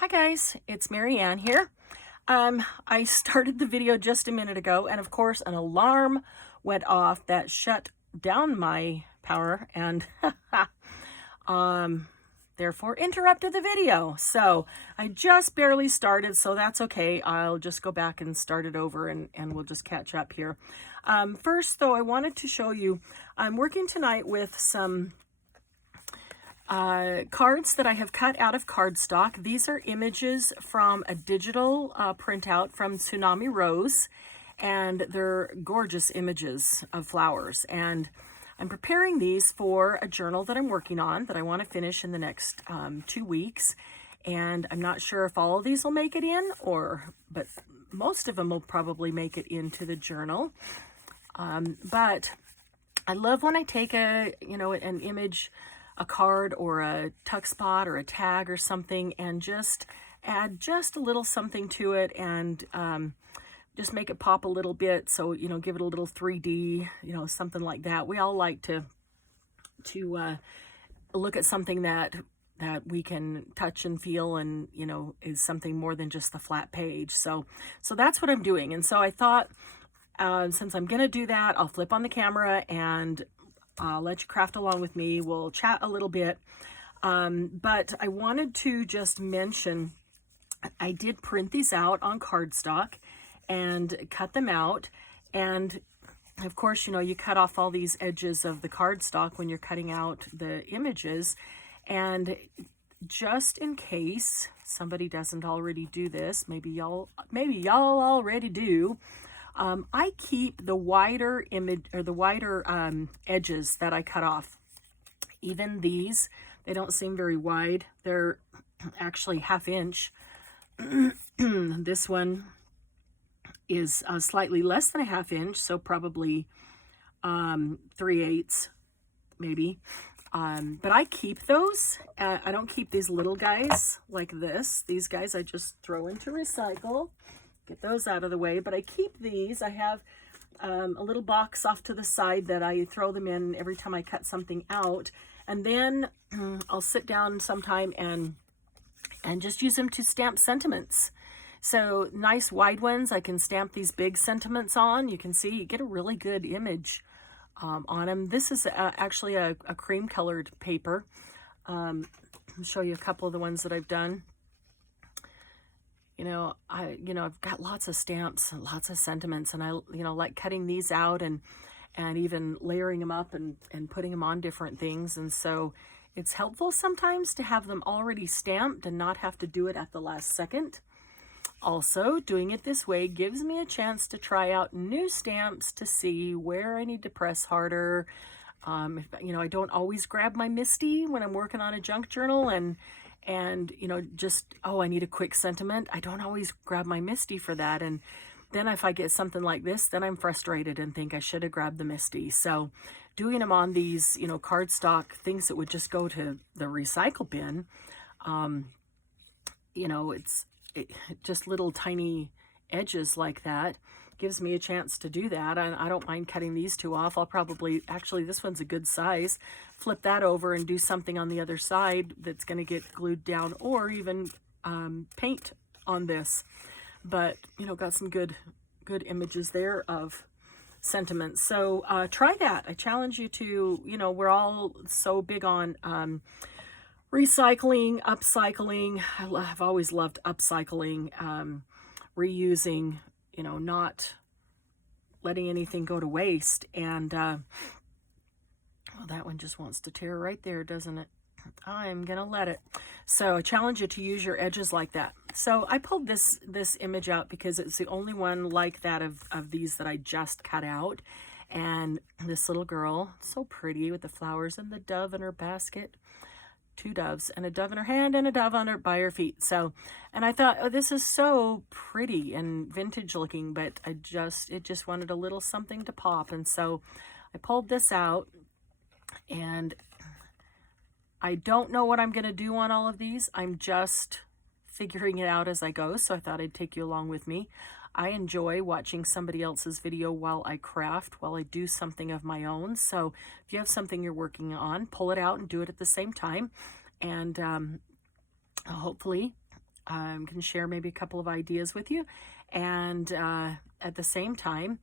Hi guys, it's Marianne here. I started the video just a minute ago, and of course an alarm went off that shut down my power and therefore interrupted the video. So I just barely started, so that's okay. I'll just go back and start it over and we'll just catch up here. First though, I wanted to show you, I'm working tonight with some cards that I have cut out of cardstock. These are images from a digital printout from Tsunami Rose, and they're gorgeous images of flowers. And I'm preparing these for a journal that I'm working on that I want to finish in the next 2 weeks. And I'm not sure if all of these will make it in, but most of them will probably make it into the journal. But I love when I take an image, a card or a tuck spot or a tag or something, and just add just a little something to it, and just make it pop a little bit. So, give it a little 3D, something like that. We all like to look at something that we can touch and feel, and is something more than just the flat page. So that's what I'm doing. And so I thought, since I'm gonna do that, I'll flip on the camera and let you craft along with me. We'll chat a little bit. But I wanted to just mention, I did print these out on cardstock and cut them out. And of course, you cut off all these edges of the cardstock when you're cutting out the images. And just in case somebody doesn't already do this, maybe y'all already do, I keep the wider image, or the wider edges that I cut off. Even these, they don't seem very wide. They're actually 1/2 inch. This one is slightly less than 1/2 inch, so probably 3/8 maybe. But I keep those. I don't keep these little guys like this. These guys I just throw into recycle. Get those out of the way, but I keep these. I have a little box off to the side that I throw them in every time I cut something out, and then I'll sit down sometime and just use them to stamp sentiments. So nice wide ones, I can stamp these big sentiments on. You can see you get a really good image on them. This is actually a cream colored paper. I'll show you a couple of the ones that I've done. I've got lots of stamps and lots of sentiments, and I, like cutting these out and even layering them up and putting them on different things. And so it's helpful sometimes to have them already stamped and not have to do it at the last second. Also, doing it this way gives me a chance to try out new stamps to see where I need to press harder. I don't always grab my MISTI when I'm working on a junk journal and I need a quick sentiment. I don't always grab my MISTI for that. And then if I get something like this, then I'm frustrated and think I should have grabbed the MISTI. So doing them on these, cardstock things that would just go to the recycle bin, it's just little tiny edges like that gives me a chance to do that. And I don't mind cutting these two off. I'll probably, actually this one's a good size, flip that over and do something on the other side that's going to get glued down, or even paint on this. But got some good images there of sentiments. So try that. I challenge you to, we're all so big on recycling, upcycling. I've always loved upcycling, reusing, not letting anything go to waste. And well, that one just wants to tear right there, doesn't it? I'm gonna let it. So I challenge you to use your edges like that. So I pulled this image out because it's the only one like that of these that I just cut out. And this little girl, so pretty, with the flowers and the dove in her basket. 2 doves, and a dove in her hand and a dove by her feet. So, and I thought, oh, this is so pretty and vintage looking, but it just wanted a little something to pop. And so I pulled this out, and I don't know what I'm going to do on all of these. I'm just figuring it out as I go. So I thought I'd take you along with me. I enjoy watching somebody else's video while I craft, while I do something of my own. So if you have something you're working on, pull it out and do it at the same time. And hopefully can share maybe a couple of ideas with you. And at the same time,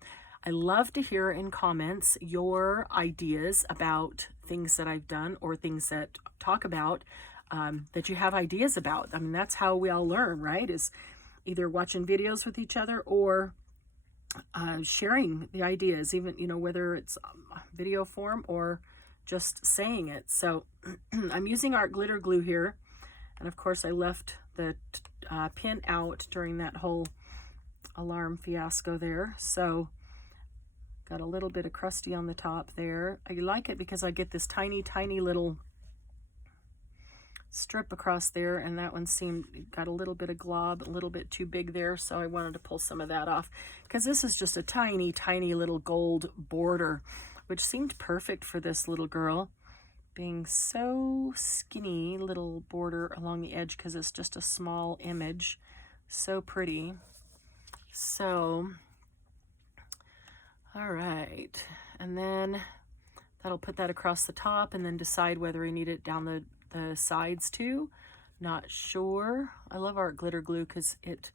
I love to hear in comments your ideas about things that I've done or things that talk about that you have ideas about. I mean, that's how we all learn, right? Is either watching videos with each other or sharing the ideas, even, you know, whether it's video form or just saying it. So I'm using art glitter glue here. And of course I left the pin out during that whole alarm fiasco there. So got a little bit of crusty on the top there. I like it because I get this tiny, tiny little strip across there, and that one got a little bit of glob, a little bit too big there, so I wanted to pull some of that off because this is just a tiny, tiny little gold border, which seemed perfect for this little girl, being so skinny, little border along the edge because it's just a small image. So pretty. So, all right, and then that'll put that across the top and then decide whether we need it down the sides too. Not sure. I love art glitter glue because it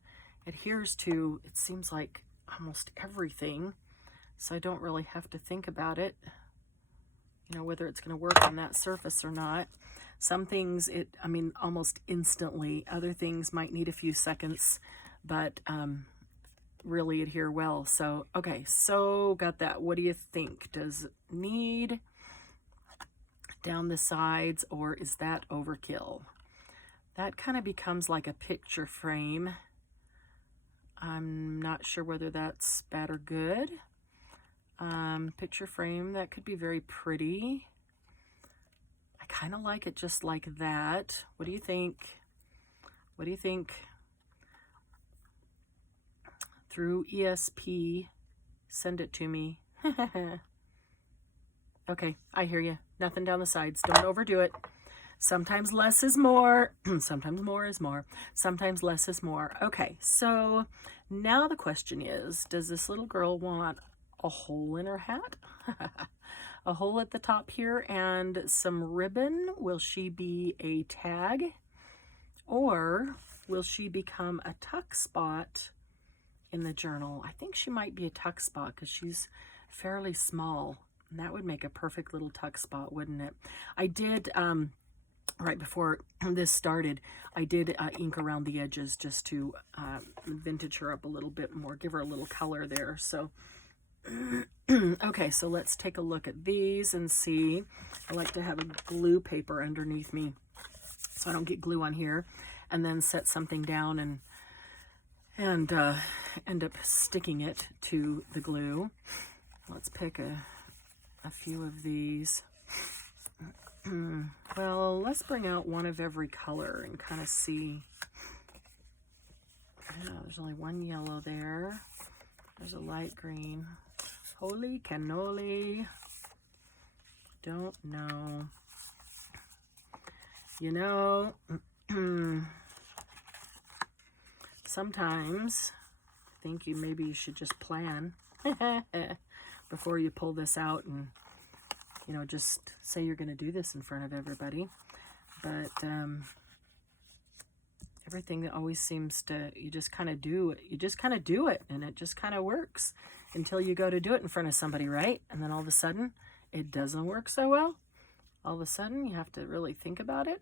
adheres to, it seems like, almost everything, so I don't really have to think about it, you know, whether it's going to work on that surface or not. Some things I mean, almost instantly. Other things might need a few seconds, but really adhere well. So okay, so got that. What do you think? Does it need down the sides, or is that overkill? That kind of becomes like a picture frame. I'm not sure whether that's bad or good. Picture frame, that could be very pretty. I kind of like it just like that. What do you think? What do you think? Through ESP, send it to me. Okay, I hear you. Nothing down the sides. Don't overdo it. Sometimes less is more. Sometimes more is more. Sometimes less is more. Okay, so now the question is, does this little girl want a hole in her hat? A hole at the top here and some ribbon? Will she be a tag? Or will she become a tuck spot in the journal? I think she might be a tuck spot because she's fairly small. And that would make a perfect little tuck spot, wouldn't it? I did, right before this started, I did ink around the edges just to vintage her up a little bit more, give her a little color there. So, okay, so let's take a look at these and see. I like to have a glue paper underneath me so I don't get glue on here, and then set something down and end up sticking it to the glue. Let's pick a few of these. Well, let's bring out one of every color and kind of see. Oh, there's only one yellow there. There's a light green. Holy cannoli. Don't know. You know, sometimes I think maybe you should just plan before you pull this out and, you know, just say you're going to do this in front of everybody. But everything that always seems to, you just kind of do it. You just kind of do it, and it just kind of works until you go to do it in front of somebody, right? And then all of a sudden, it doesn't work so well. All of a sudden, you have to really think about it.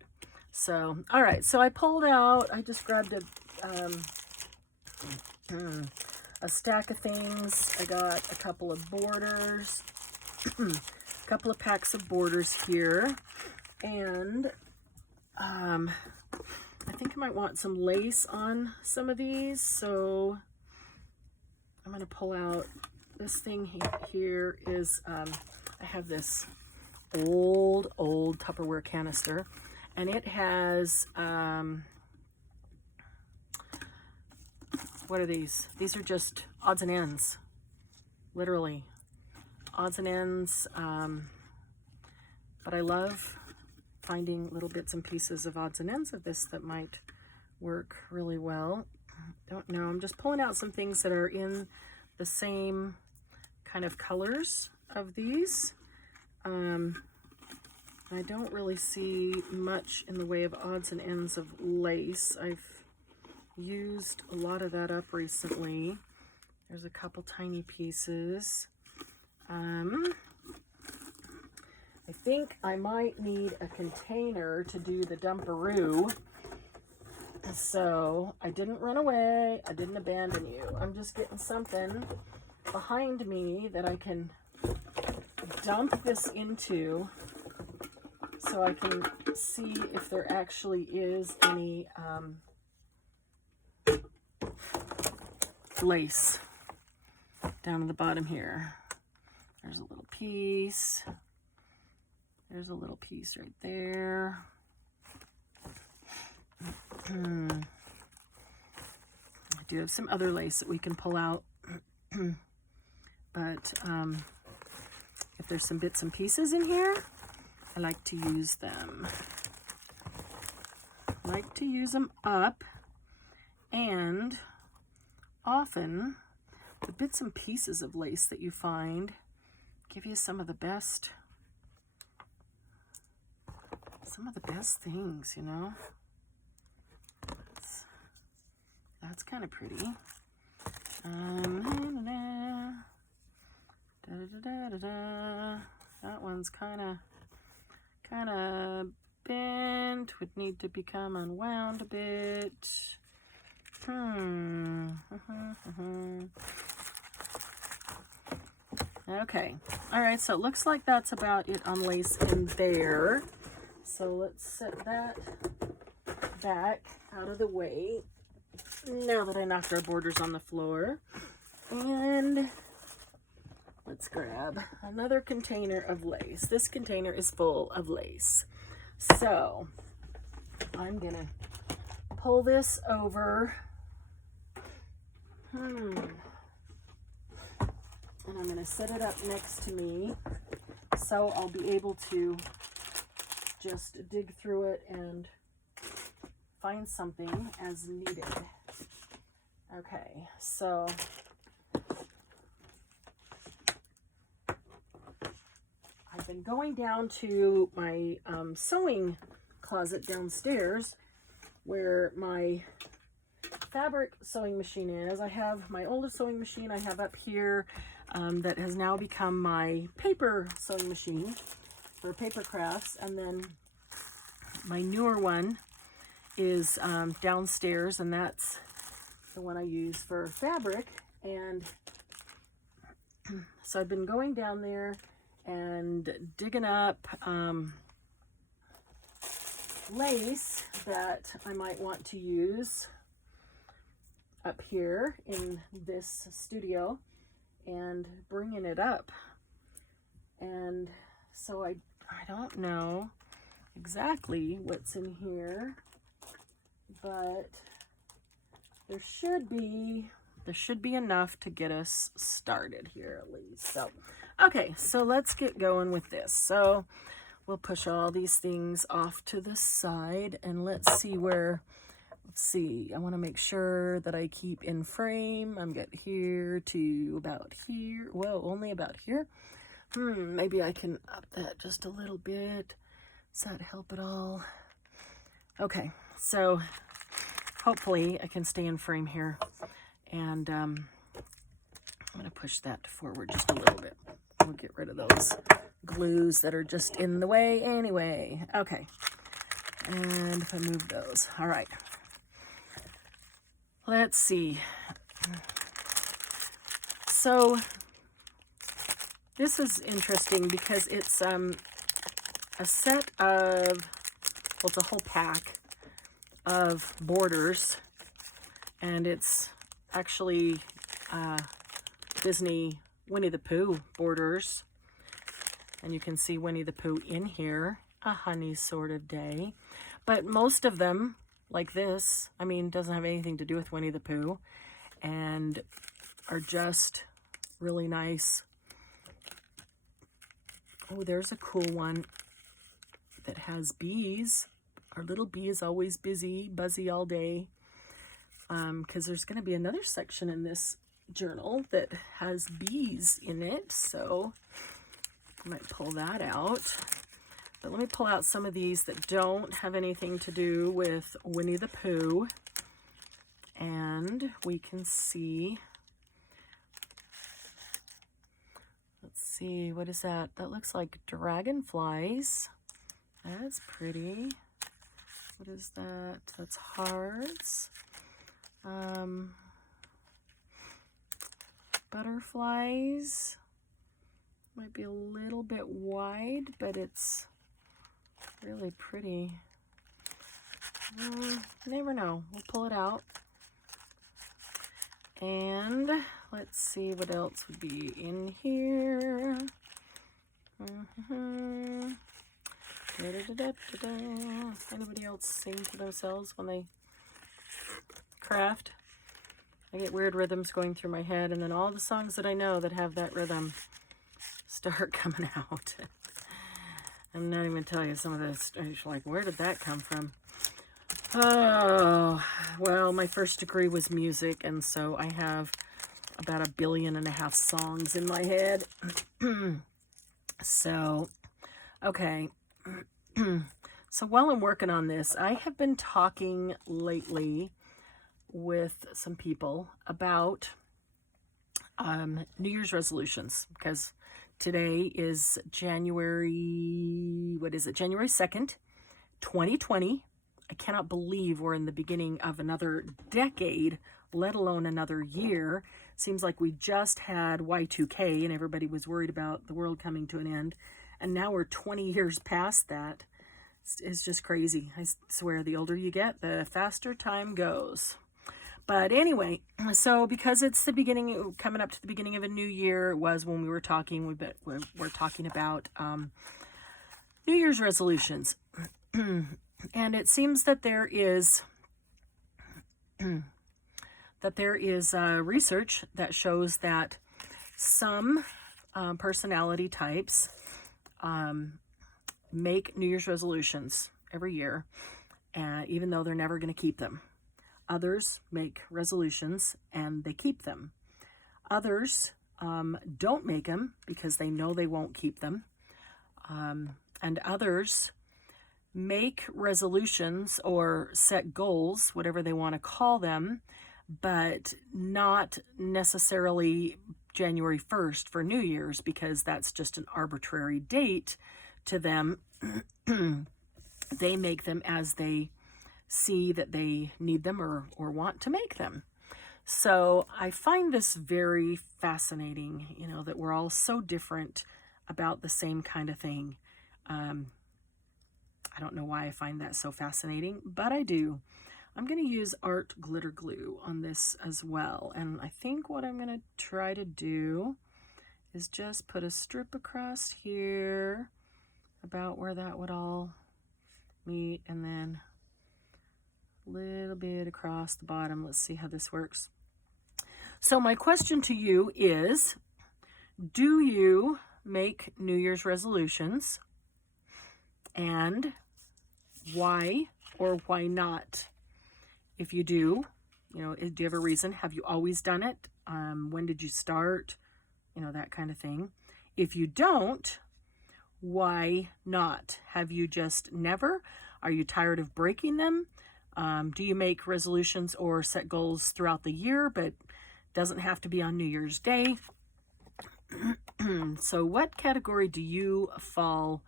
So, all right. So I pulled out, I just grabbed a stack of things. I got a couple of borders, a couple of packs of borders here, and I think I might want some lace on some of these, so I'm going to pull out this thing here is, I have this old Tupperware canister, and it has, what are these? These are just odds and ends, literally odds and ends, but I love finding little bits and pieces of odds and ends of this that might work really well. Don't know, I'm just pulling out some things that are in the same kind of colors of these. I don't really see much in the way of odds and ends of lace. I've used a lot of that up recently. There's a couple tiny pieces. I think I might need a container to do the dumperoo. So I didn't run away. I didn't abandon you. I'm just getting something behind me that I can dump this into so I can see if there actually is any lace down at the bottom here. There's a little piece. There's a little piece right there. I do have some other lace that we can pull out, but if there's some bits and pieces in here, I like to use them. I like to use them up, and often the bits and pieces of lace that you find give you some of the best things, you know. That's kind of pretty. That one's kind of bent. Would need to become unwound a bit. Okay. All right. So it looks like that's about it on lace in there. So let's set that back out of the way. Now that I knocked our borders on the floor, and let's grab another container of lace. This container is full of lace. So I'm gonna pull this over. And I'm gonna set it up next to me so I'll be able to just dig through it and find something as needed. Okay, so I've been going down to my sewing closet downstairs where my fabric sewing machine is. I have my oldest sewing machine I have up here that has now become my paper sewing machine for paper crafts, and then my newer one is downstairs, and that's the one I use for fabric. And so I've been going down there and digging up lace that I might want to use up here in this studio and bringing it up. And so I don't know exactly what's in here, but there should be enough to get us started here at least. So okay, so let's get going with this. So we'll push all these things off to the side, and let's see, I want to make sure that I keep in frame. I'm get here to about here. Whoa, only about here. Maybe I can up that just a little bit. Does that help at all? Okay, so hopefully I can stay in frame here, and I'm going to push that forward just a little bit. We'll get rid of those glues that are just in the way anyway. Okay, and if I move those, all right. Let's see. So this is interesting because it's a set of, well, it's a whole pack of borders, and it's actually Disney Winnie the Pooh borders, and you can see Winnie the Pooh in here, A Honey Sort of Day. But most of them, like this, I mean, doesn't have anything to do with Winnie the Pooh, and are just really nice. Oh, there's a cool one that has bees. Our little bee is always busy, buzzy all day, because there's going to be another section in this journal that has bees in it, so I might pull that out. But let me pull out some of these that don't have anything to do with Winnie the Pooh. And we can see, let's see, what is that? That looks like dragonflies. That's pretty. What is that? That's hearts. Butterflies. Might be a little bit wide, but it's really pretty. Never know. We'll pull it out. And let's see what else would be in here. Anybody else sing to themselves when they craft? I get weird rhythms going through my head, and then all the songs that I know that have that rhythm start coming out. I'm not even tell you some of this. Like, where did that come from? Oh, well, my first degree was music, and so I have about 1.5 billion songs in my head. So, okay. So while I'm working on this, I have been talking lately with some people about New Year's resolutions, because today is January 2nd, 2020. I cannot believe we're in the beginning of another decade, let alone another year. Seems like we just had Y2K and everybody was worried about the world coming to an end. And now we're 20 years past that. It's just crazy. I swear, the older you get, the faster time goes. But anyway, so because it's the beginning, coming up to the beginning of a new year, was when we were talking, we're talking about New Year's resolutions. And it seems that there is research that shows that some personality types make New Year's resolutions every year, even though they're never going to keep them. Others make resolutions and they keep them. Others don't make them because they know they won't keep them. And others make resolutions or set goals, whatever they want to call them, but not necessarily January 1st for New Year's, because that's just an arbitrary date to them. They make them as they see that they need them or want to make them. So I find this very fascinating, that we're all so different about the same kind of thing. I don't know why I find that so fascinating, but I do. I'm going to use art glitter glue on this as well. And I think what I'm going to try to do is just put a strip across here about where that would all meet, and then a little bit across the bottom. Let's see how this works. So my question to you is, do you make New Year's resolutions? And why or why not? If you do, do you have a reason? Have you always done it? When did you start? That kind of thing. If you don't, why not? Have you just never? Are you tired of breaking them? Do you make resolutions or set goals throughout the year, but doesn't have to be on New Year's Day? So what category do you fall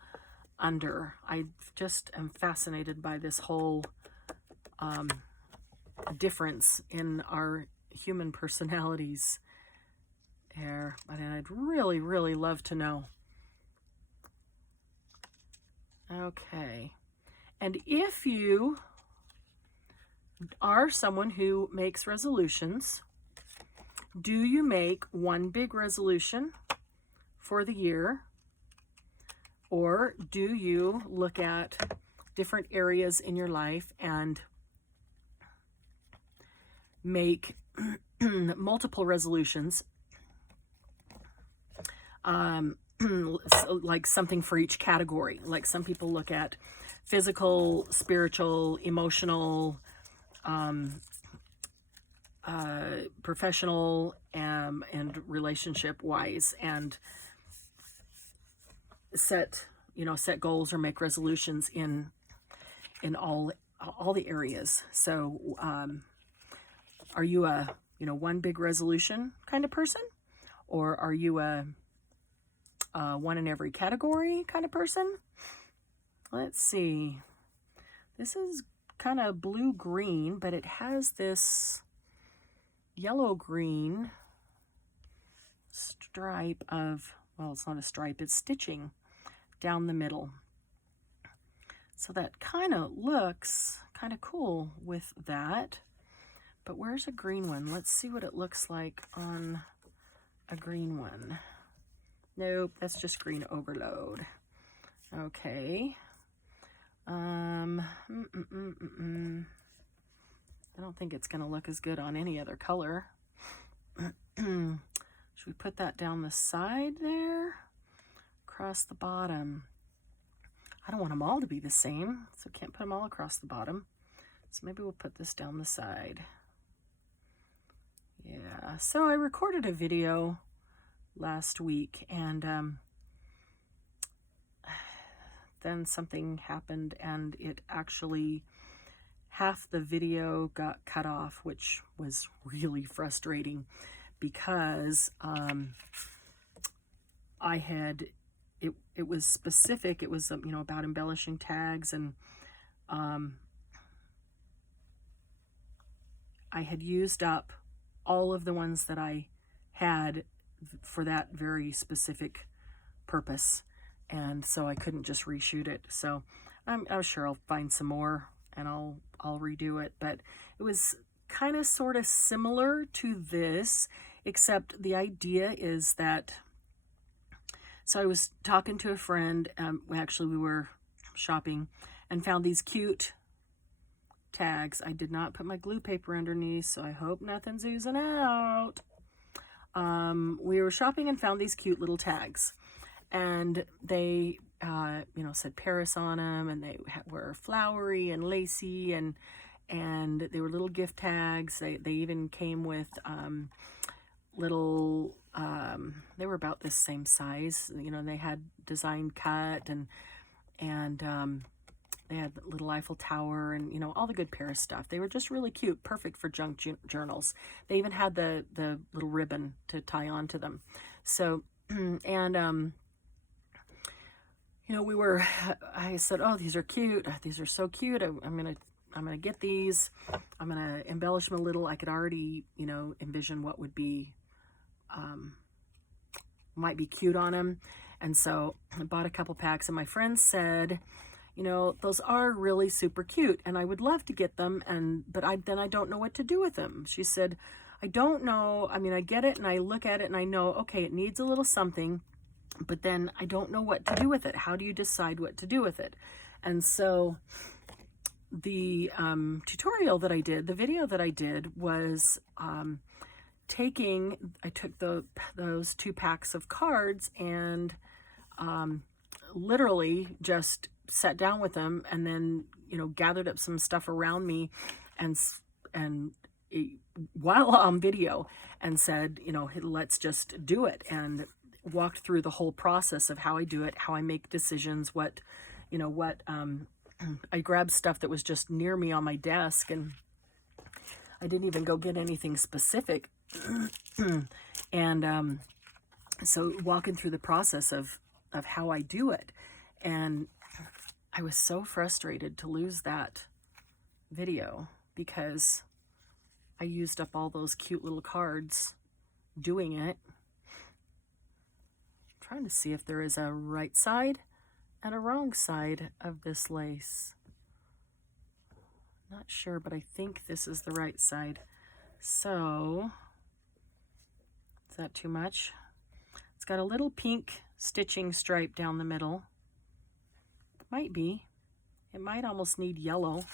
under? I just am fascinated by this whole difference in our human personalities there, and I'd really, really love to know. Okay, and if you are someone who makes resolutions, do you make one big resolution for the year, or do you look at different areas in your life and make multiple resolutions, like something for each category? Like some people look at physical, spiritual, emotional, professional, and relationship wise, and set goals or make resolutions in all the areas. So Are you a, one big resolution kind of person? Or are you a one in every category kind of person? Let's see. This is kind of blue-green, but it has this yellow-green stripe of, well, it's not a stripe, it's stitching down the middle. So that kind of looks kind of cool with that. But where's a green one? Let's see what it looks like on a green one. Nope, that's just green overload. Okay. I don't think it's going to look as good on any other color. Should we put that down the side there? Across the bottom. I don't want them all to be the same, so can't put them all across the bottom. So maybe we'll put this down the side. Yeah, so I recorded a video last week, and then something happened, and it actually, half the video got cut off, which was really frustrating because I had, it was specific, it was, about embellishing tags, and I had used up all of the ones that I had for that very specific purpose, and so I couldn't just reshoot it. So I'm sure I'll find some more and I'll redo it. But it was kind of sort of similar to this, except the idea is that, so I was talking to a friend, actually we were shopping, and found these cute tags. I did not put my glue paper underneath, so I hope nothing's oozing out. We were shopping and found these cute little tags, and they said Paris on them, and they were flowery and lacy, and they were little gift tags. They even came with little, they were about this same size, they had design cut, and they had the little Eiffel Tower and, all the good Paris stuff. They were just really cute, perfect for junk journals. They even had the little ribbon to tie onto them. So, and, I said, oh, these are cute. These are so cute. I'm gonna get these. I'm gonna embellish them a little. I could already, envision what would be, might be cute on them. And so I bought a couple packs, and my friend said, those are really super cute, and I would love to get them, but I don't know what to do with them. She said, I don't know. I mean, I get it, and I look at it, and I know, okay, it needs a little something, but then I don't know what to do with it. How do you decide what to do with it? And so the tutorial that I did, the video that I did was I took those 2 packs of cards and literally just sat down with them, and then gathered up some stuff around me, and while on video, and said, let's just do it, and walked through the whole process of how I do it, how I make decisions, what I grabbed stuff that was just near me on my desk, and I didn't even go get anything specific. And so walking through the process of how I do it, and I was so frustrated to lose that video because I used up all those cute little cards doing it. I'm trying to see if there is a right side and a wrong side of this lace. Not sure, but I think this is the right side. So, is that too much? It's got a little pink stitching stripe down the middle. Might be. It might almost need yellow.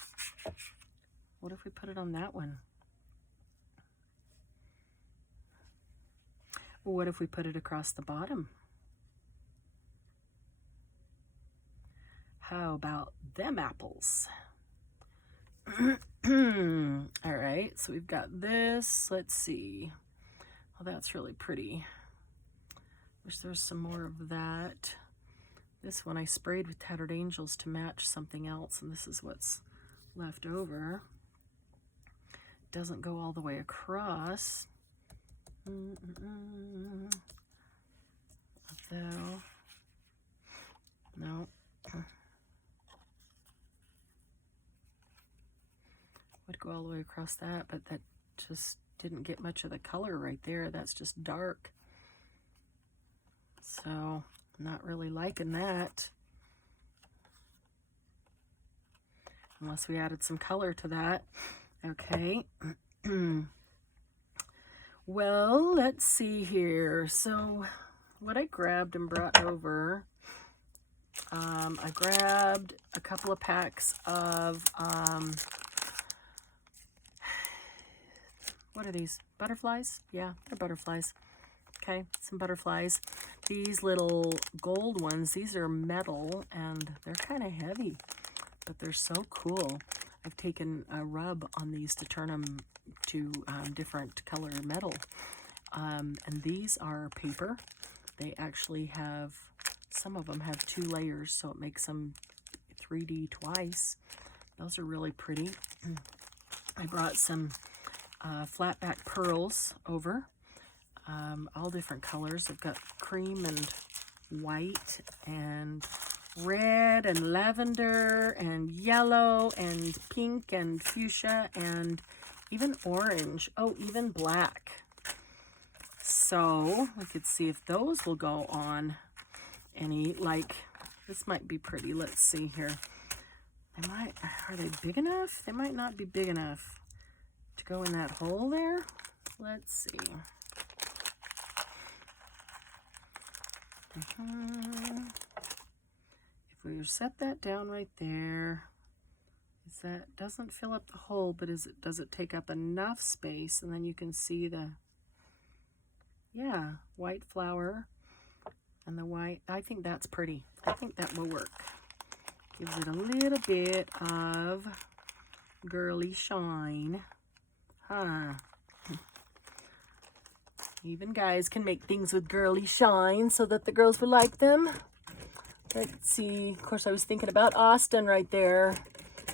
What if we put it on that one? Well, what if we put it across the bottom? How about them apples? All right, so we've got this. Let's see. Oh, that's really pretty. Wish there was some more of that. This one I sprayed with Tattered Angels to match something else, and this is what's left over. doesn't go all the way across. So, no. Would go all the way across that, but that just didn't get much of the color right there. That's just dark. So, not really liking that. Unless we added some color to that. Okay. Well, let's see here. So, what I grabbed and brought over, I grabbed a couple of packs of, what are these? Butterflies? Yeah, they're butterflies. Okay, some butterflies. These little gold ones, these are metal, and they're kind of heavy, but they're so cool. I've taken a rub on these to turn them to different color metal. And these are paper. They actually have, some of them have 2 layers, so it makes them 3D twice. Those are really pretty. I brought some flat back pearls over, all different colors. I've got cream and white and red and lavender and yellow and pink and fuchsia and even orange. Oh, even black. So we could see if those will go on any, like, this might be pretty. Let's see here. They might, are they big enough? They might not be big enough to go in that hole there. Let's see. If we set that down right there, is that, doesn't fill up the hole, but does it take up enough space? And then you can see the, yeah, white flower and the white. I think that's pretty. I think that will work. Gives it a little bit of girly shine. Huh. Even guys can make things with girly shine so that the girls will like them. Let's see. Of course, I was thinking about Austin right there.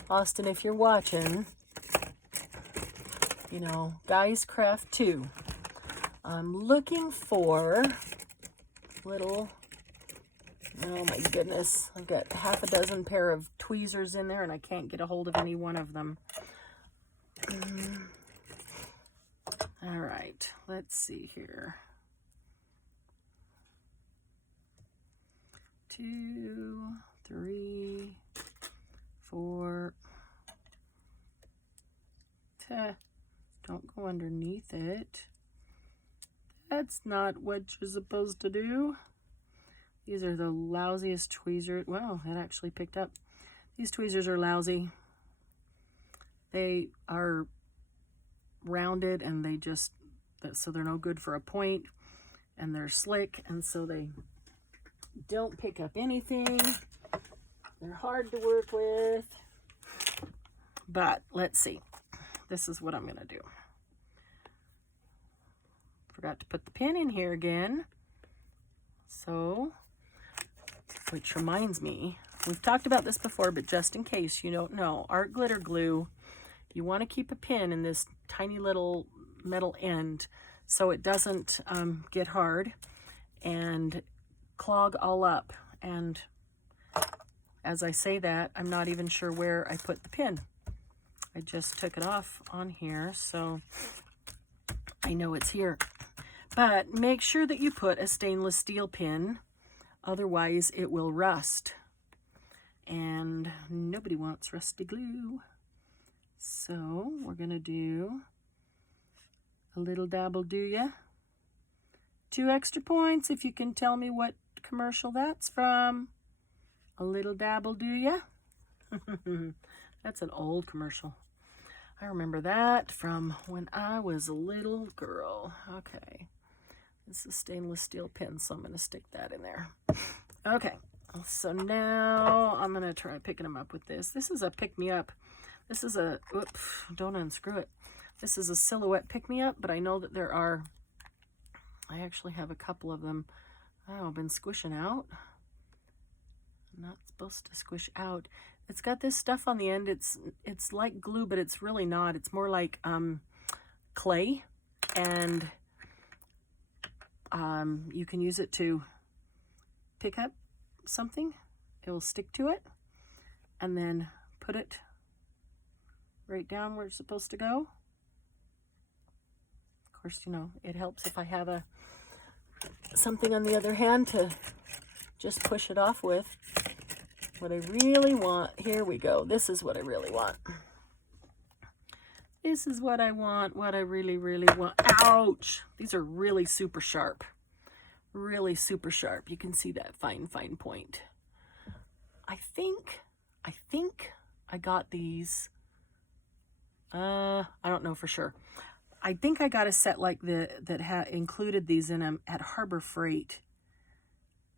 Austin, if you're watching, you know, Guys Craft 2. I'm looking for little, oh my goodness, I've got half a dozen pair of tweezers in there and I can't get a hold of any one of them. All right, let's see here. 2, 3, 4. Don't go underneath it. That's not what you're supposed to do. These are the lousiest tweezers. Wow, that actually picked up. These tweezers are lousy. They are rounded and they just, so they're no good for a point, and they're slick, and so they don't pick up anything. They're hard to work with. But let's see. This is what I'm going to do. Forgot to put the pin in here again. So, which reminds me, we've talked about this before, but just in case you don't know, art glitter glue, you want to keep a pin in this tiny little metal end so it doesn't get hard and clog all up. And as I say that, I'm not even sure where I put the pin. I just took it off on here, so I know it's here. But make sure that you put a stainless steel pin, otherwise it will rust. And nobody wants rusty glue. So we're gonna do a little dabble, do ya? 2 extra points if you can tell me what commercial that's from. A little dabble, do ya? That's an old commercial. I remember that from when I was a little girl. Okay. This is stainless steel pin, so I'm going to stick that in there. Okay. So now I'm going to try picking them up with this. This is a pick-me-up. This is a, oops, don't unscrew it. This is a silhouette pick-me-up, but I know that there are, I actually have a couple of them. Oh, been squishing out. I'm not supposed to squish out. It's got this stuff on the end. It's like glue, but it's really not. It's more like clay, and you can use it to pick up something. It will stick to it, and then put it right down where it's supposed to go. Of course, you know, it helps if I have something on the other hand to just push it off with. What I really want, here we go. This is what I really want. This is what I want, what I really, really want. Ouch! These are really super sharp. Really super sharp. You can see that fine, fine point. I think I got these. I don't know for sure. I think I got a set like that included these in them at Harbor Freight.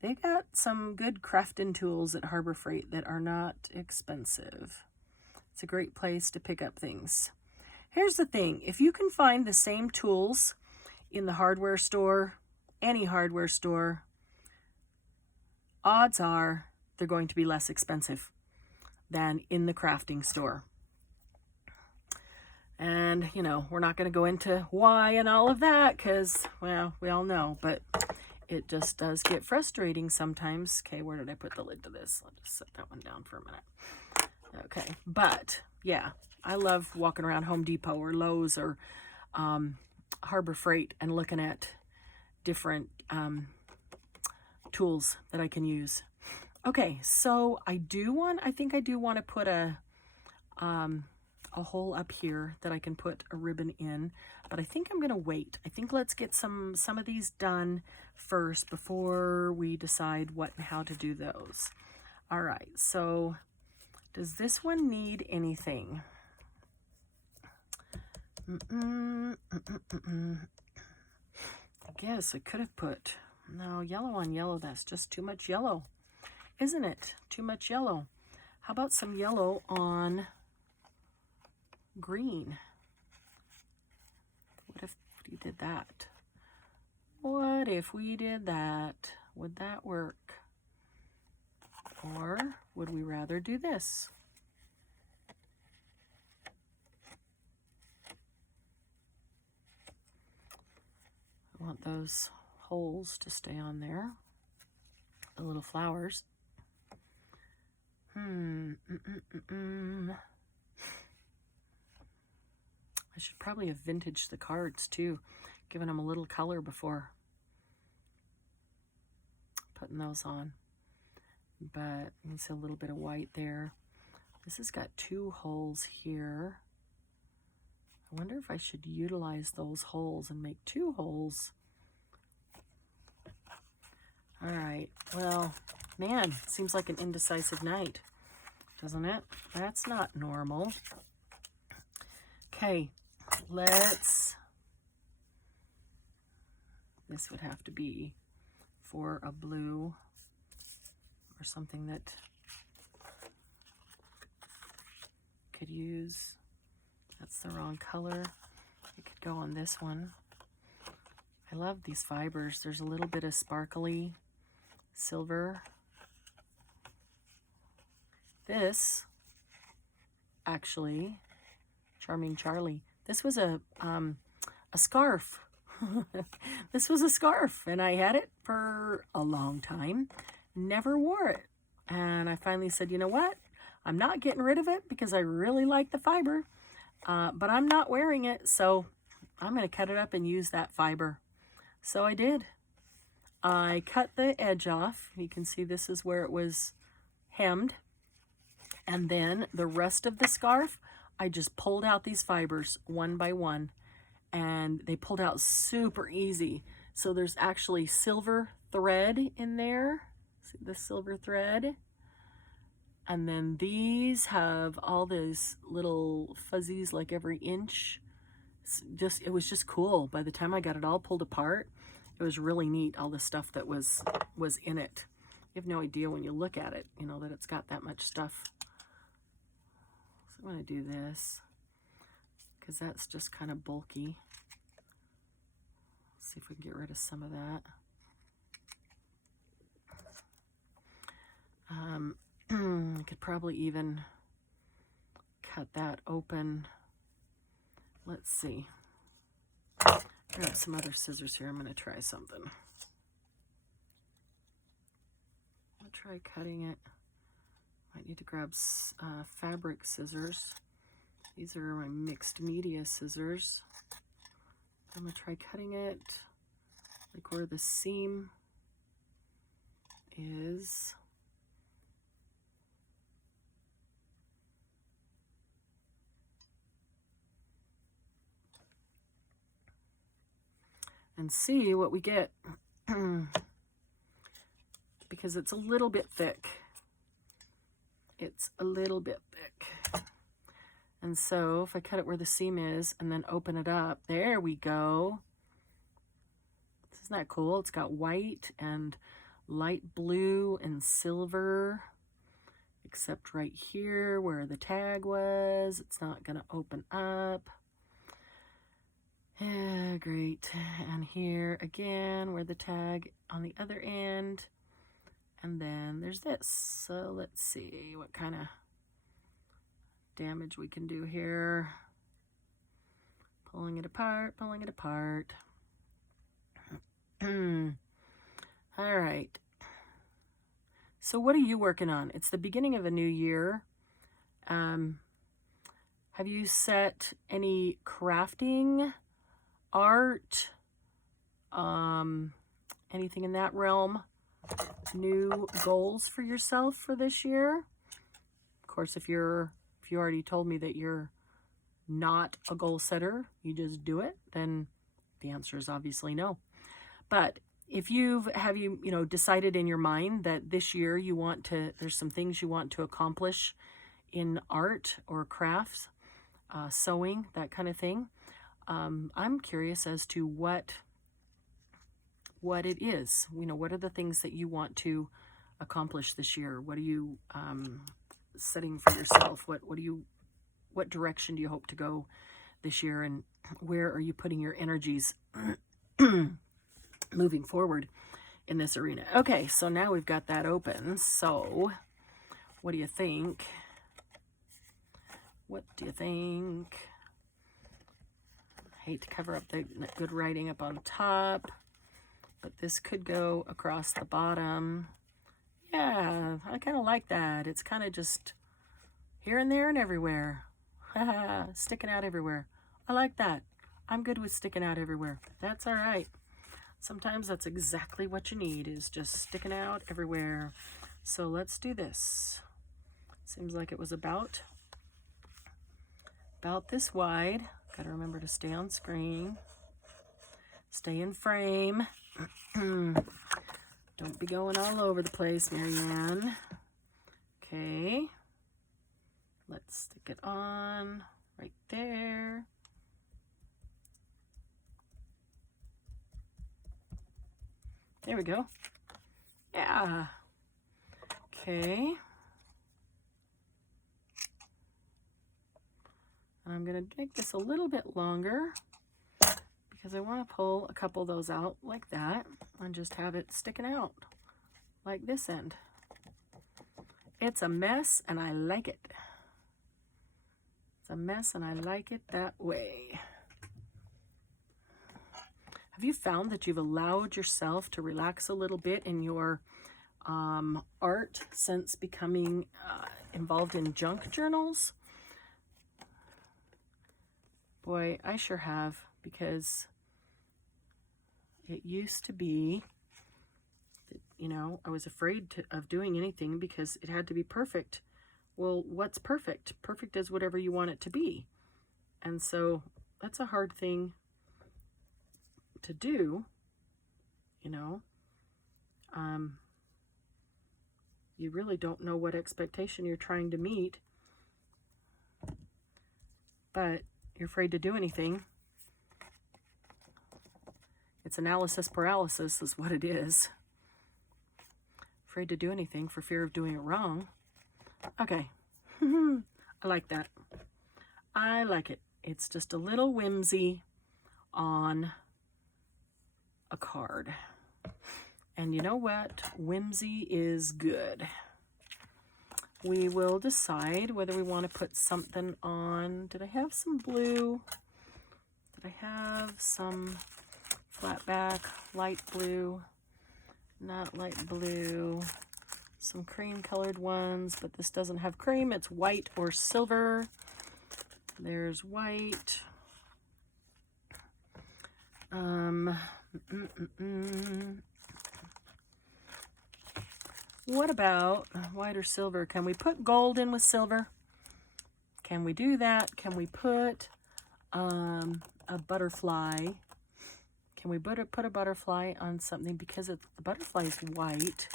They got some good crafting tools at Harbor Freight that are not expensive. It's a great place to pick up things. Here's the thing. If you can find the same tools in the hardware store, any hardware store, odds are they're going to be less expensive than in the crafting store. And, you know, we're not going to go into why and all of that because, well, we all know, but it just does get frustrating sometimes. Okay, where did I put the lid to this? I'll just set that one down for a minute. Okay, but yeah, I love walking around Home Depot or Lowe's or Harbor Freight and looking at different tools that I can use. Okay, so I think I do want to put a hole up here that I can put a ribbon in, but I think I'm going to wait. I think let's get some of these done first before we decide what and how to do those. All right, so does this one need anything? I guess I could have put, no, yellow on yellow, that's just too much yellow, isn't it? Too much yellow. How about some yellow on green? What if we did that? What if we did that? Would that work? Or would we rather do this? I want those holes to stay on there, the little flowers. I should probably have vintaged the cards too, giving them a little color before putting those on. But you can see a little bit of white there. This has got 2 holes here. I wonder if I should utilize those holes and make 2 holes. All right, well, man, seems like an indecisive night, doesn't it? That's not normal. Okay, this would have to be for a blue or something that could use. That's the wrong color. It could go on this one. I love these fibers. There's a little bit of sparkly silver. This, actually, Charming Charlie, this was a scarf. This was a scarf, and I had it for a long time. Never wore it. And I finally said, you know what? I'm not getting rid of it because I really like the fiber, but I'm not wearing it, so I'm going to cut it up and use that fiber. So I did. I cut the edge off. You can see this is where it was hemmed. And then the rest of the scarf, I just pulled out these fibers one by one, and they pulled out super easy. So there's actually silver thread in there. See the silver thread? And then these have all these little fuzzies like every inch. It was just cool. By the time I got it all pulled apart, it was really neat, all the stuff that was in it. You have no idea when you look at it, you know, that it's got that much stuff. So I'm going to do this because that's just kind of bulky. Let's see if we can get rid of some of that. I could probably even cut that open. Let's see. Grab some other scissors here. I'm going to try something. I'll try cutting it. Might need to grab fabric scissors. These are my mixed media scissors. I'm going to try cutting it like where the seam is. And see what we get. Because it's a little bit thick. It's a little bit thick. And so if I cut it where the seam is and then open it up, there we go. Isn't that cool? It's got white and light blue and silver, except right here where the tag was, it's not going to open up. Yeah, great. And here again where the tag on the other end. And then there's this. So let's see what kind of damage we can do here. Pulling it apart, pulling it apart. All right. So what are you working on? It's the beginning of a new year. Have you set any crafting, art, anything in that realm? New goals for yourself for this year? Of course, if you already told me that you're not a goal setter, you just do it, then the answer is obviously no. But if have you decided in your mind that this year there's some things you want to accomplish in art or crafts, sewing, that kind of thing, I'm curious as to what it is. What are the things that you want to accomplish this year? What are you setting for yourself? What direction do you hope to go this year, and where are you putting your energies moving forward in this arena? Okay, so now we've got that open. So what do you think? What do you think? I hate to cover up the good writing up on top, but this could go across the bottom. Yeah, I kind of like that. It's kind of just here and there and everywhere. Sticking out everywhere. I like that. I'm good with sticking out everywhere. That's all right. Sometimes that's exactly what you need, is just sticking out everywhere. So let's do this. Seems like it was about this wide. Gotta remember to stay on screen. Stay in frame. Don't be going all over the place, Marianne. Okay. Let's stick it on right there. There we go. Yeah. Okay. And I'm going to make this a little bit longer because I want to pull a couple of those out like that and just have it sticking out like this end. It's a mess and I like it. It's a mess and I like it that way. Have you found that you've allowed yourself to relax a little bit in your art since becoming involved in junk journals? Boy, I sure have, because it used to be that, I was afraid of doing anything because it had to be perfect. Well, what's perfect? Perfect is whatever you want it to be. And so that's a hard thing to do, you really don't know what expectation you're trying to meet, but you're afraid to do anything. It's analysis paralysis is what it is. Afraid to do anything for fear of doing it wrong. Okay. I like that. I like it. It's just a little whimsy on a card. And you know what? Whimsy is good. We will decide whether we want to put something on. Did I have some blue? Did I have some flat back, light blue, not light blue, some cream colored ones, but this doesn't have cream, it's white or silver. There's white. What about white or silver? Can we put gold in with silver? Can we do that? Can we put a butterfly? Can we put a butterfly on something? Because the butterfly is white,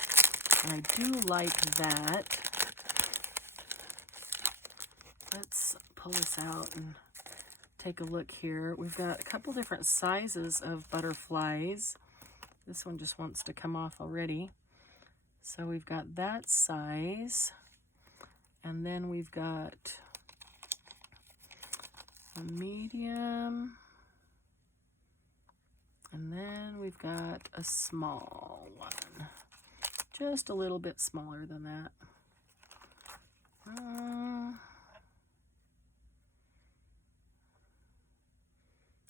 and I do like that. Let's pull this out and take a look here. We've got a couple different sizes of butterflies. This one just wants to come off already. So we've got that size, and then we've got a medium, and then we've got a small one, just a little bit smaller than that. I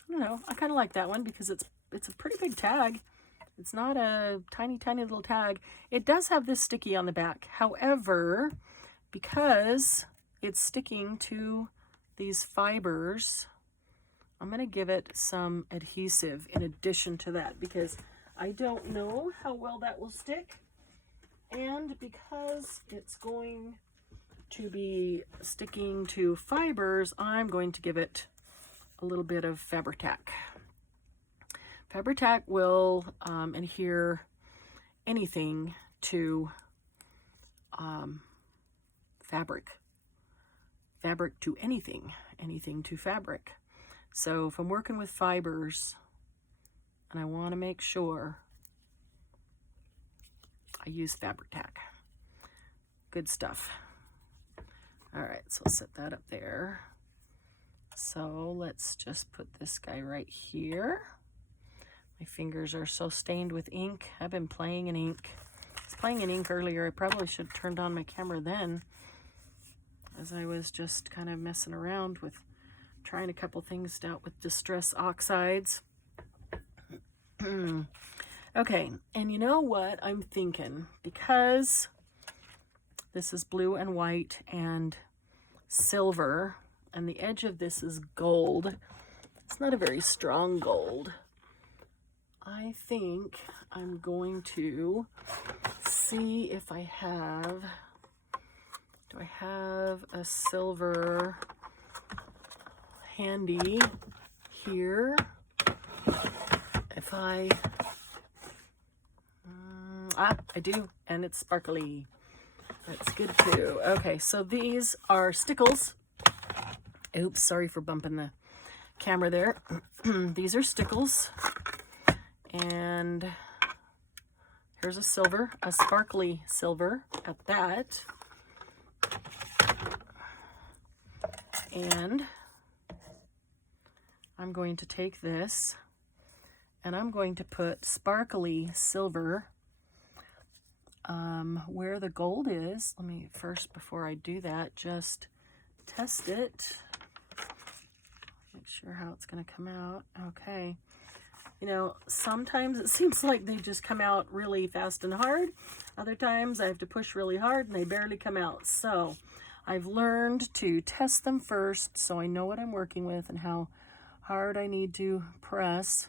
don't know, I kind of like that one because it's a pretty big tag. It's not a tiny, tiny little tag. It does have this sticky on the back. However, because it's sticking to these fibers, I'm going to give it some adhesive in addition to that because I don't know how well that will stick. And because it's going to be sticking to fibers, I'm going to give it a little bit of Fabri-Tac. Fabri-Tac will adhere anything to fabric to anything to fabric. So if I'm working with fibers and I want to make sure, I use Fabri-Tac. Good stuff. All right, so I'll set that up there. So let's just put this guy right here. My fingers are so stained with ink. I've been playing in ink. I was playing in ink earlier. I probably should have turned on my camera then, as I was just kind of messing around with trying a couple things out with distress oxides. Okay, and you know what I'm thinking? Because this is blue and white and silver, and the edge of this is gold. It's not a very strong gold. I think I'm going to see if I have, do I have a silver handy here? If I do, and it's sparkly. That's good too. Okay, so these are stickles. Oops, sorry for bumping the camera there. These are stickles. And here's a silver, a sparkly silver at that. And I'm going to take this and I'm going to put sparkly silver where the gold is. Let me first, before I do that, just test it. Make sure how it's going to come out. Okay. You know, sometimes it seems like they just come out really fast and hard. Other times I have to push really hard and they barely come out. So I've learned to test them first so I know what I'm working with and how hard I need to press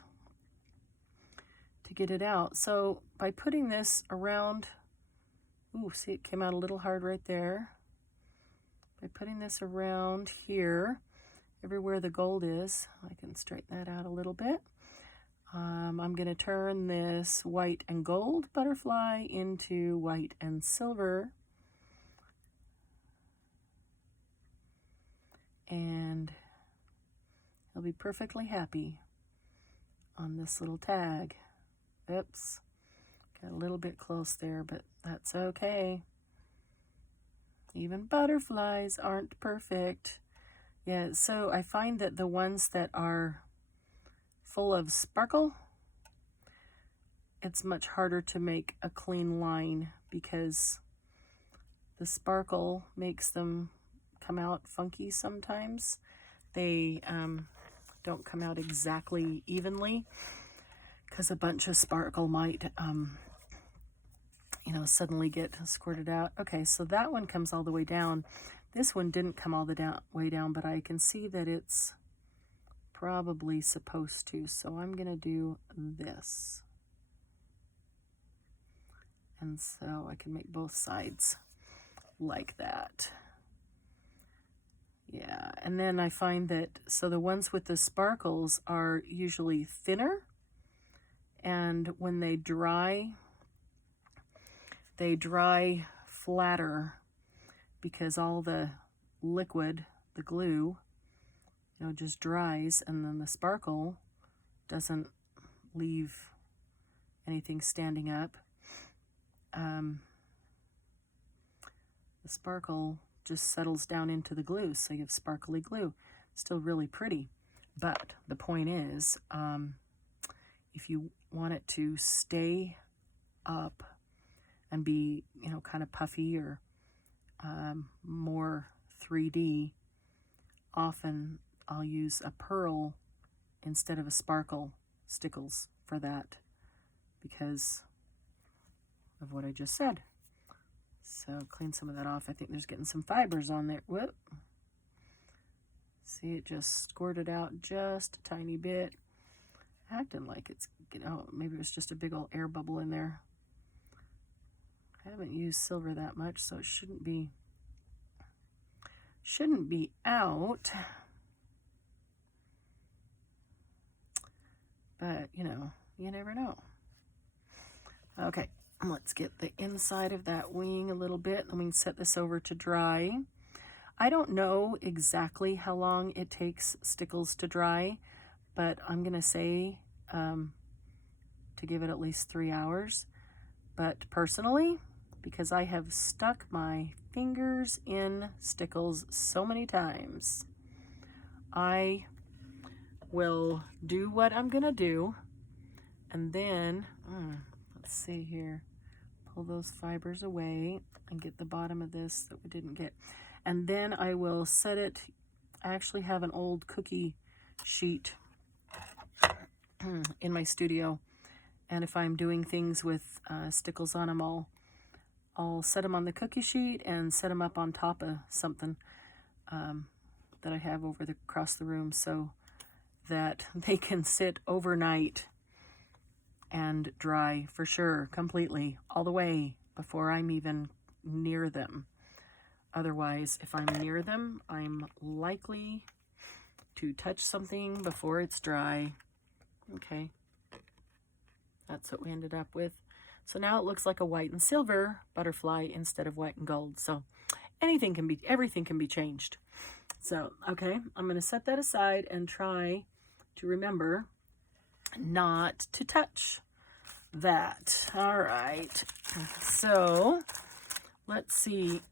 to get it out. So by putting this around, ooh, see, it came out a little hard right there. By putting this around here, everywhere the gold is, I can straighten that out a little bit. I'm going to turn this white and gold butterfly into white and silver. And he'll be perfectly happy on this little tag. Oops, got a little bit close there, but that's okay. Even butterflies aren't perfect. Yeah, so I find that the ones that are full of sparkle, it's much harder to make a clean line because the sparkle makes them come out funky sometimes. They don't come out exactly evenly. because a bunch of sparkle might, you know, suddenly get squirted out. Okay, so that one comes all the way down. This one didn't come all the way down, but I can see that it's probably supposed to. So I'm going to do this. And so I can make both sides like that. Yeah, and then I find that, so the ones with the sparkles are usually thinner, and when they dry flatter because all the liquid, the glue, you know, just dries, and then the sparkle doesn't leave anything standing up. The sparkle just settles down into the glue, so you have sparkly glue. Still really pretty, but the point is, if you want it to stay up and be, you know, kind of puffy or more 3D, often I'll use a pearl instead of a sparkle stickles for that because of what I just said. So clean some of that off. I think there's getting some fibers on there. Whoop. See, it just squirted out just a tiny bit. Acting like it's, you know, maybe it was just a big old air bubble in there. I haven't used silver that much, so it shouldn't be out. But, you know, you never know. Okay, let's get the inside of that wing a little bit. Then we can set this over to dry. I don't know exactly how long it takes stickles to dry, but I'm going to say to give it at least 3 hours. But personally, because I have stuck my fingers in stickles so many times, I will do what I'm going to do, and then, let's see here, pull those fibers away and get the bottom of this that we didn't get. And then I will set it, I actually have an old cookie sheet in my studio, and if I'm doing things with stickles on them, I'll set them on the cookie sheet and set them up on top of something that I have across the room so that they can sit overnight and dry for sure, completely, all the way before I'm even near them. Otherwise, if I'm near them, I'm likely to touch something before it's dry. Okay, that's what we ended up with. So now it looks like a white and silver butterfly instead of white and gold. So everything can be changed. So, okay, I'm going to set that aside and try to remember not to touch that. All right, so let's see.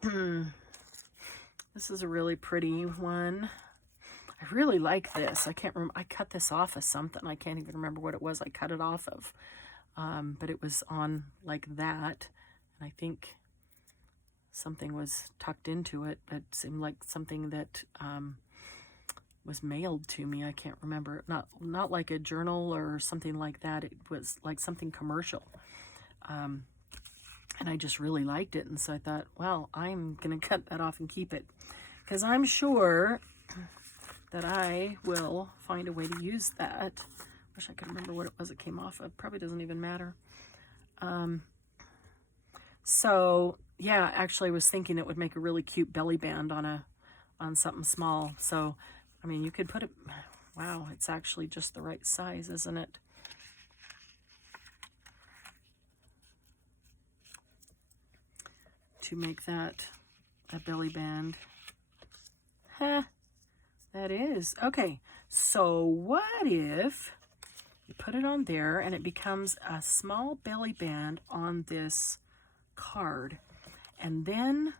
This is a really pretty one. I really like this. I can't remember. I cut this off of something. I can't even remember what it was I cut it off of. But it was on like that. And I think something was tucked into it. It seemed like something that was mailed to me. I can't remember. Not like a journal or something like that. It was like something commercial. And I just really liked it. And so I thought, well, I'm going to cut that off and keep it. Because I'm sure that I will find a way to use that. Wish I could remember what it was it came off of. Probably doesn't even matter. So yeah, actually I was thinking it would make a really cute belly band on something small. So, I mean, you could put it, wow, it's actually just the right size, isn't it? To make that a belly band. Huh, that is. Okay, so what if you put it on there and it becomes a small belly band on this card, and then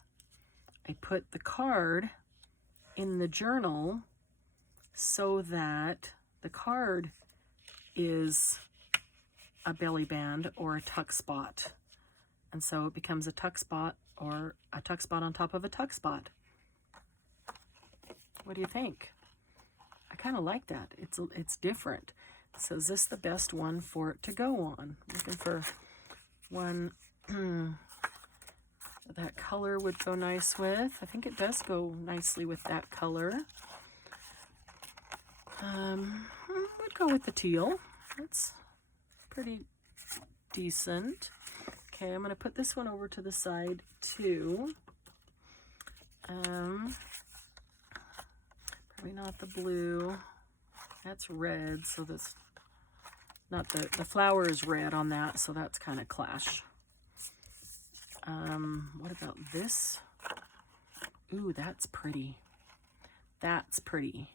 I put the card in the journal so that the card is a belly band or a tuck spot, and so it becomes a tuck spot or a tuck spot on top of a tuck spot. What do you think? I kind of like that. It's different. So is this the best one for it to go on? Looking for one that color would go nice with. I think it does go nicely with that color. Would go with the teal. That's pretty decent. Okay, I'm going to put this one over to the side too. Probably not the blue. That's red, so that's not the flower is red on that, so that's kind of clash. What about this? Ooh, that's pretty. That's pretty.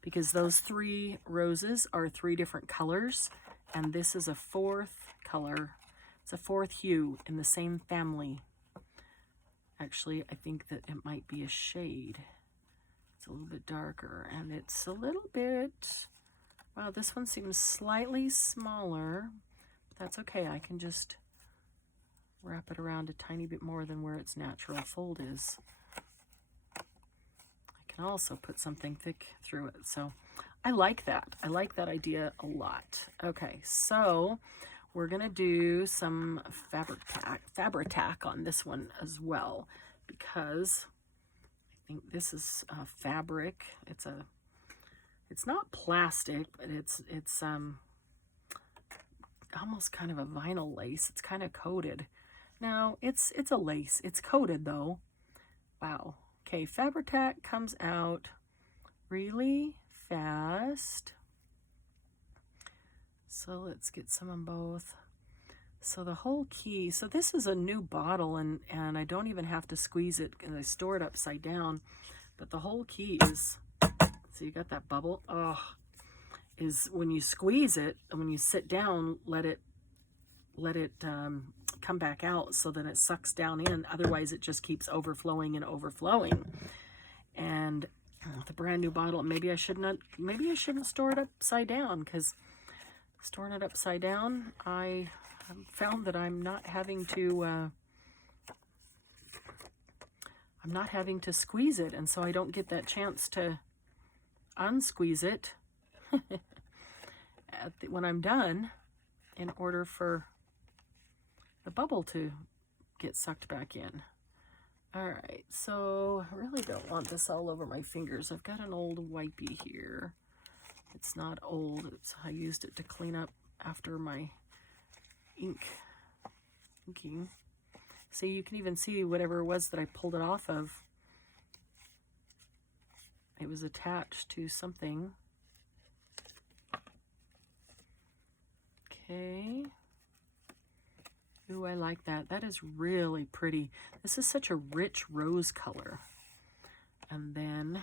Because those 3 roses are 3 different colors, and this is a 4th color. It's a 4th hue in the same family. Actually, I think that it might be a shade. It's a little bit darker, and it's a little bit, wow, this one seems slightly smaller, but that's okay. I can just wrap it around a tiny bit more than where its natural fold is. I can also put something thick through it, so I like that. I like that idea a lot. Okay, so we're gonna do some fabric tack on this one as well, because I think this is fabric. It's not plastic, but it's almost kind of a vinyl lace. It's kind of coated. Now it's a lace. It's coated though. Wow. Okay, fabric tack comes out really fast. So let's get some on both. So the whole key, so this is a new bottle, and I don't even have to squeeze it, and I store it upside down. But the whole key is, so you got that bubble, is when you squeeze it, and when you sit down, let it come back out so that it sucks down in. Otherwise, it just keeps overflowing and overflowing. And with a brand new bottle, maybe I shouldn't store it upside down, because storing it upside down, I found that I'm not having to squeeze it, and so I don't get that chance to unsqueeze it when I'm done, in order for the bubble to get sucked back in. All right, so I really don't want this all over my fingers. I've got an old wipey here. It's not old. I used it to clean up after my inking. See, you can even see whatever it was that I pulled it off of. It was attached to something. Okay. Ooh, I like that. That is really pretty. This is such a rich rose color. And then,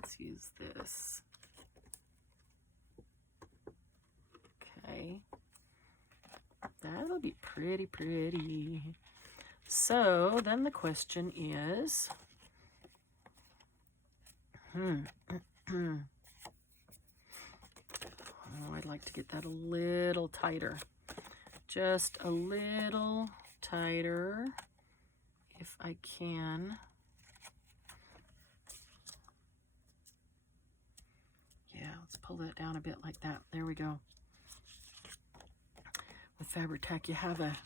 let's use this. Okay. That'll be pretty, pretty. So then the question is, oh, I'd like to get that a little tighter. Just a little tighter, if I can. Yeah, let's pull that down a bit like that. There we go. With fabric tack, you have a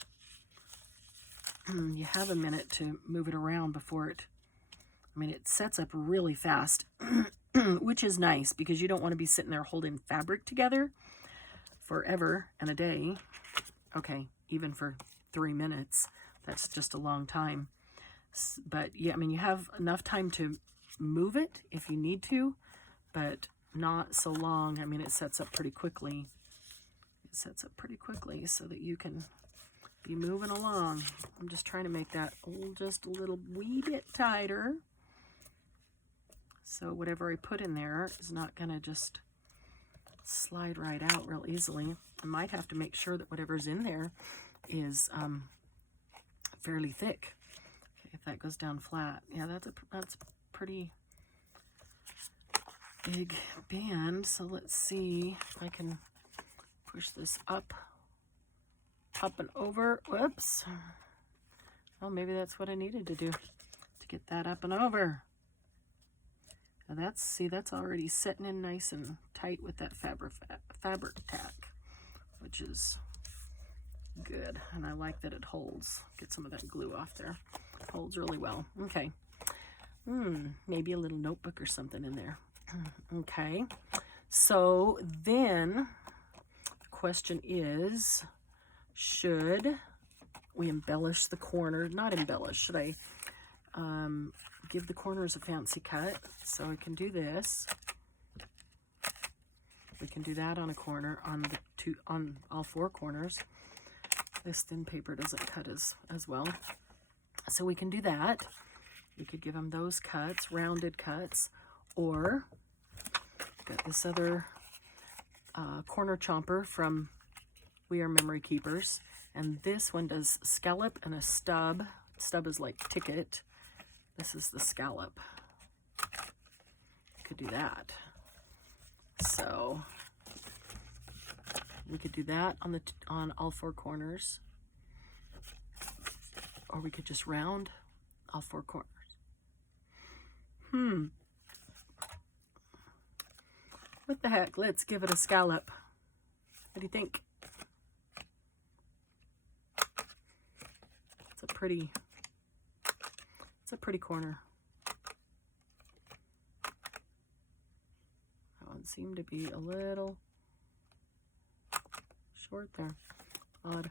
minute to move it around before it, I mean, it sets up really fast, which is nice, because you don't want to be sitting there holding fabric together forever and a day. Okay, even for 3 minutes, that's just a long time. But yeah, I mean, you have enough time to move it if you need to, but not so long. I mean, it sets up pretty quickly. It sets up pretty quickly so that you can be moving along. I'm just trying to make that just a little wee bit tighter. So whatever I put in there is not going to just slide right out real easily. I might have to make sure that whatever's in there is fairly thick. Okay, if that goes down flat. Yeah, that's pretty big band. So let's see if I can push this up and over. Whoops. Oh, maybe that's what I needed to do to get that up and over. Now that's, see, that's already sitting in nice and tight with that fabric tack, which is good. And I like that it holds. Get some of that glue off there. Holds really well. Okay. Maybe a little notebook or something in there. Okay. So then the question is, should we embellish the corner? Not embellish. Should I give the corners a fancy cut? So I can do this. We can do that on a corner, on all four corners. This thin paper doesn't cut as well. So we can do that. We could give them those cuts, rounded cuts, or got this other corner chomper from We Are Memory Keepers. And this one does scallop and a stub. Stub is like ticket. This is the scallop. Could do that. So we could do that on all four corners, or we could just round all four corners. What the heck? Let's give it a scallop. What do you think? It's a pretty corner. That one seemed to be a little short there. Odd.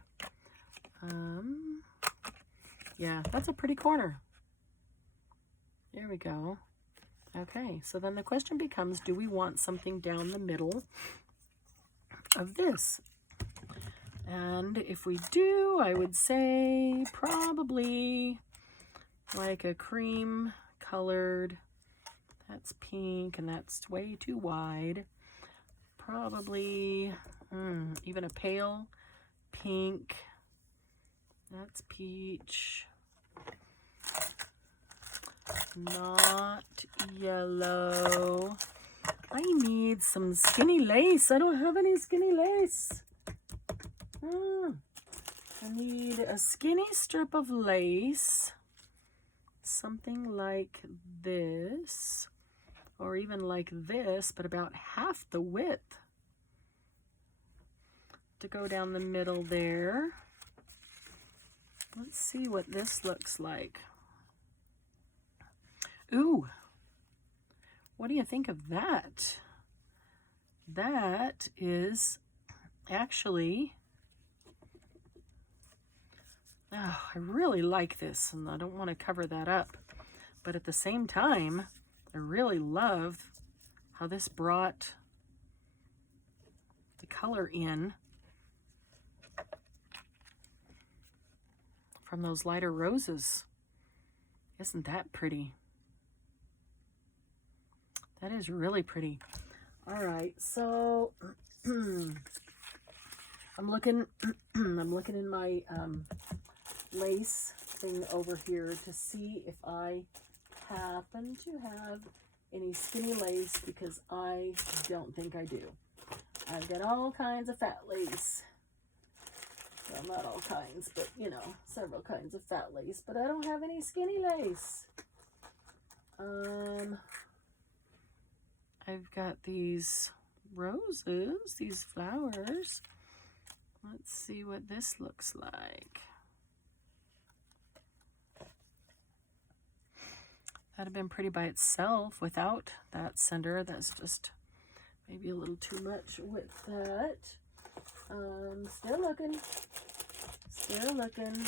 Yeah, that's a pretty corner. There we go. Okay, so then the question becomes, do we want something down the middle of this? And if we do, I would say probably like a cream colored, that's pink and that's way too wide. Probably even a pale pink, that's peach. Not yellow. I need some skinny lace. I don't have any skinny lace. I need a skinny strip of lace. Something like this. Or even like this, but about half the width. To go down the middle there. Let's see what this looks like. Ooh, what do you think of that? That is actually, I really like this, and I don't want to cover that up. But at the same time, I really love how this brought the color in from those lighter roses. Isn't that pretty? That is really pretty. All right, so I'm looking in my lace thing over here to see if I happen to have any skinny lace, because I don't think I do. I've got all kinds of fat lace. Well, not all kinds, but you know, several kinds of fat lace, but I don't have any skinny lace. I've got these roses, these flowers. Let's see what this looks like. That'd have been pretty by itself without that center. That's just maybe a little too much with that. Still looking. Still looking.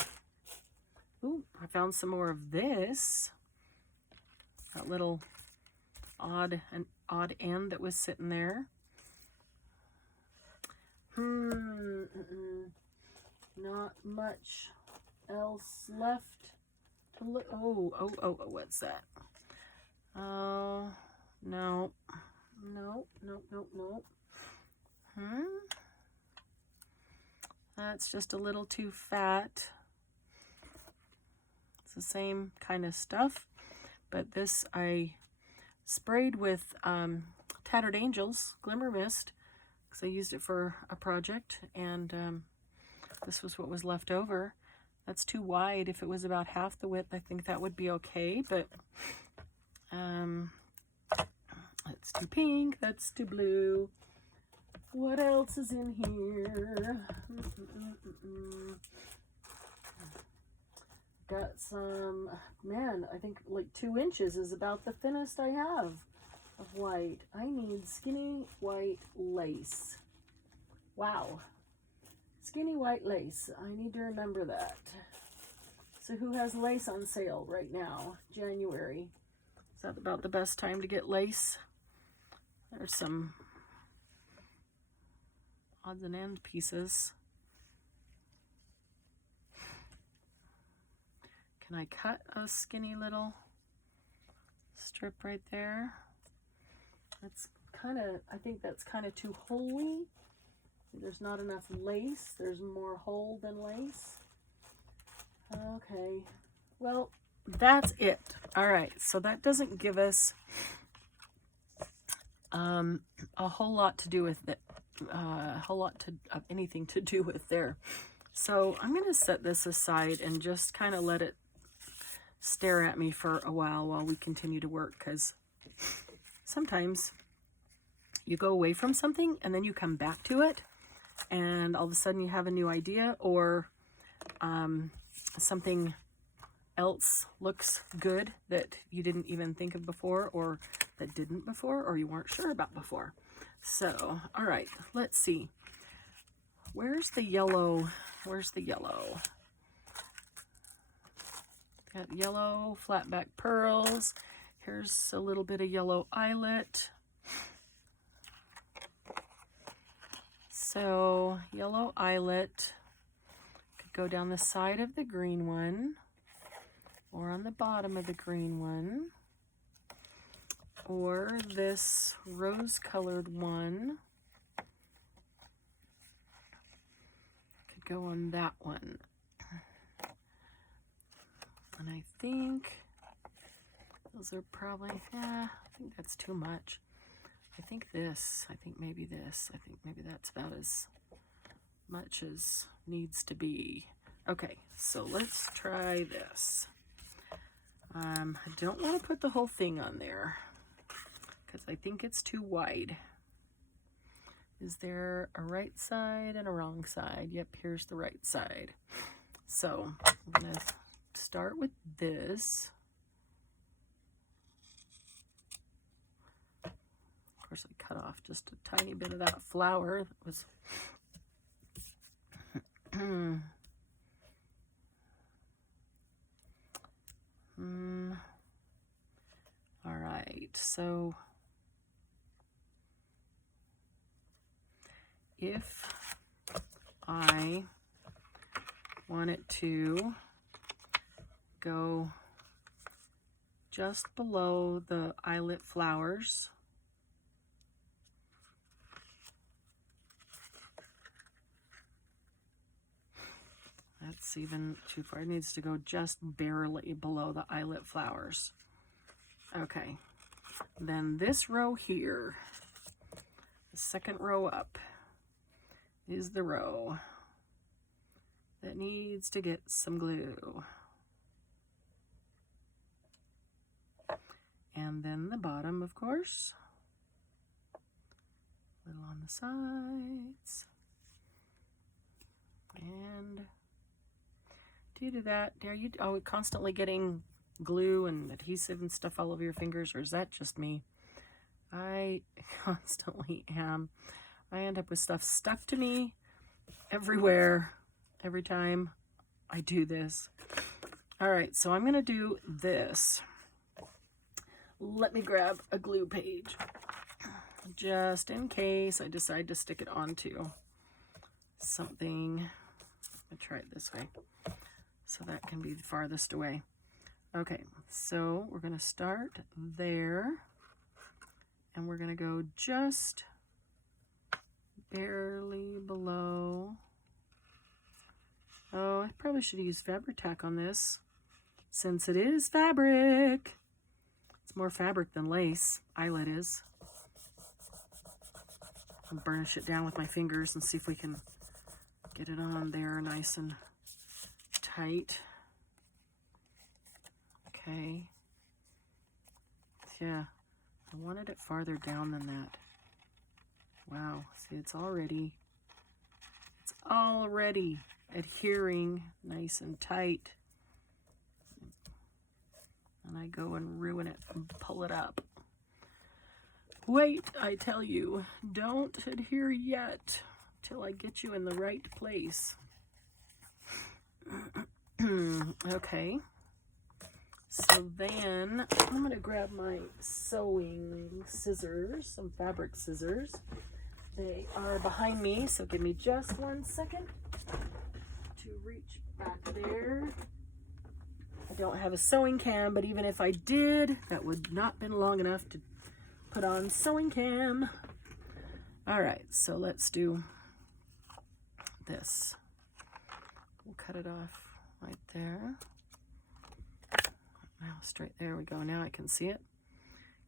Ooh, I found some more of this. That little odd end that was sitting there. Not much else left to look. Oh, what's that? Oh, no. No. That's just a little too fat. It's the same kind of stuff, but this I sprayed with Tattered Angels Glimmer Mist, because I used it for a project, and this was what was left over. That's too wide. If it was about half the width, I think that would be okay, but Let's do pink. Let's do blue. What else is in here? Got some, man, I think like 2 inches is about the thinnest I have of white. I need skinny white lace. Wow. Skinny white lace. I need to remember that. So who has lace on sale right now? January. Is that about the best time to get lace? There's some odds and end pieces. Can I cut a skinny little strip right there? That's kind of, I think that's kind of too holey. There's not enough lace. There's more hole than lace. Okay, well, that's it. All right, so that doesn't give us a whole lot to do with it, anything to do with there. So I'm going to set this aside and just kind of let it stare at me for a while we continue to work, because sometimes you go away from something and then you come back to it and all of a sudden you have a new idea, or something else looks good that you didn't even think of before, or that didn't before, or you weren't sure about before. So, all right, let's see. Where's the yellow? Where's the yellow? Got yellow flatback pearls. Here's a little bit of yellow eyelet. So yellow eyelet could go down the side of the green one, or on the bottom of the green one, or this rose-colored one could go on that one. And I think those are probably, I think that's too much. I think maybe this. I think maybe that's about as much as needs to be. Okay, so let's try this. I don't want to put the whole thing on there because I think it's too wide. Is there a right side and a wrong side? Yep, here's the right side. So I'm going to start with this. Of course, I cut off just a tiny bit of that flower that was all right, so if I want it to go just below the eyelet flowers, that's even too far. It needs to go just barely below the eyelet flowers. Okay, then this row here, the second row up, is the row that needs to get some glue. And then the bottom, of course, a little on the sides. And do you do that? Are you constantly getting glue and adhesive and stuff all over your fingers, or is that just me? I constantly am. I end up with stuff stuck to me everywhere, every time I do this. All right, so I'm gonna do this. Let me grab a glue page, just in case I decide to stick it onto something. Let me try it this way, so that can be the farthest away. Okay, so we're gonna start there, and we're gonna go just barely below. Oh, I probably should use fabric tack on this, since it is fabric. It's more fabric than lace. Eyelet is. I'll burnish it down with my fingers and see if we can get it on there nice and tight. Okay. Yeah, I wanted it farther down than that. Wow, see, it's already adhering nice and tight. And I go and ruin it and pull it up. Wait, I tell you, don't adhere yet till I get you in the right place. Okay. So then I'm going to grab my sewing scissors, some fabric scissors. They are behind me, so give me just 1 second to reach back there. I don't have a sewing cam, but even if I did, that would not have been long enough to put on sewing cam. All right, so let's do this. We'll cut it off right there. Now straight, there we go. Now I can see it.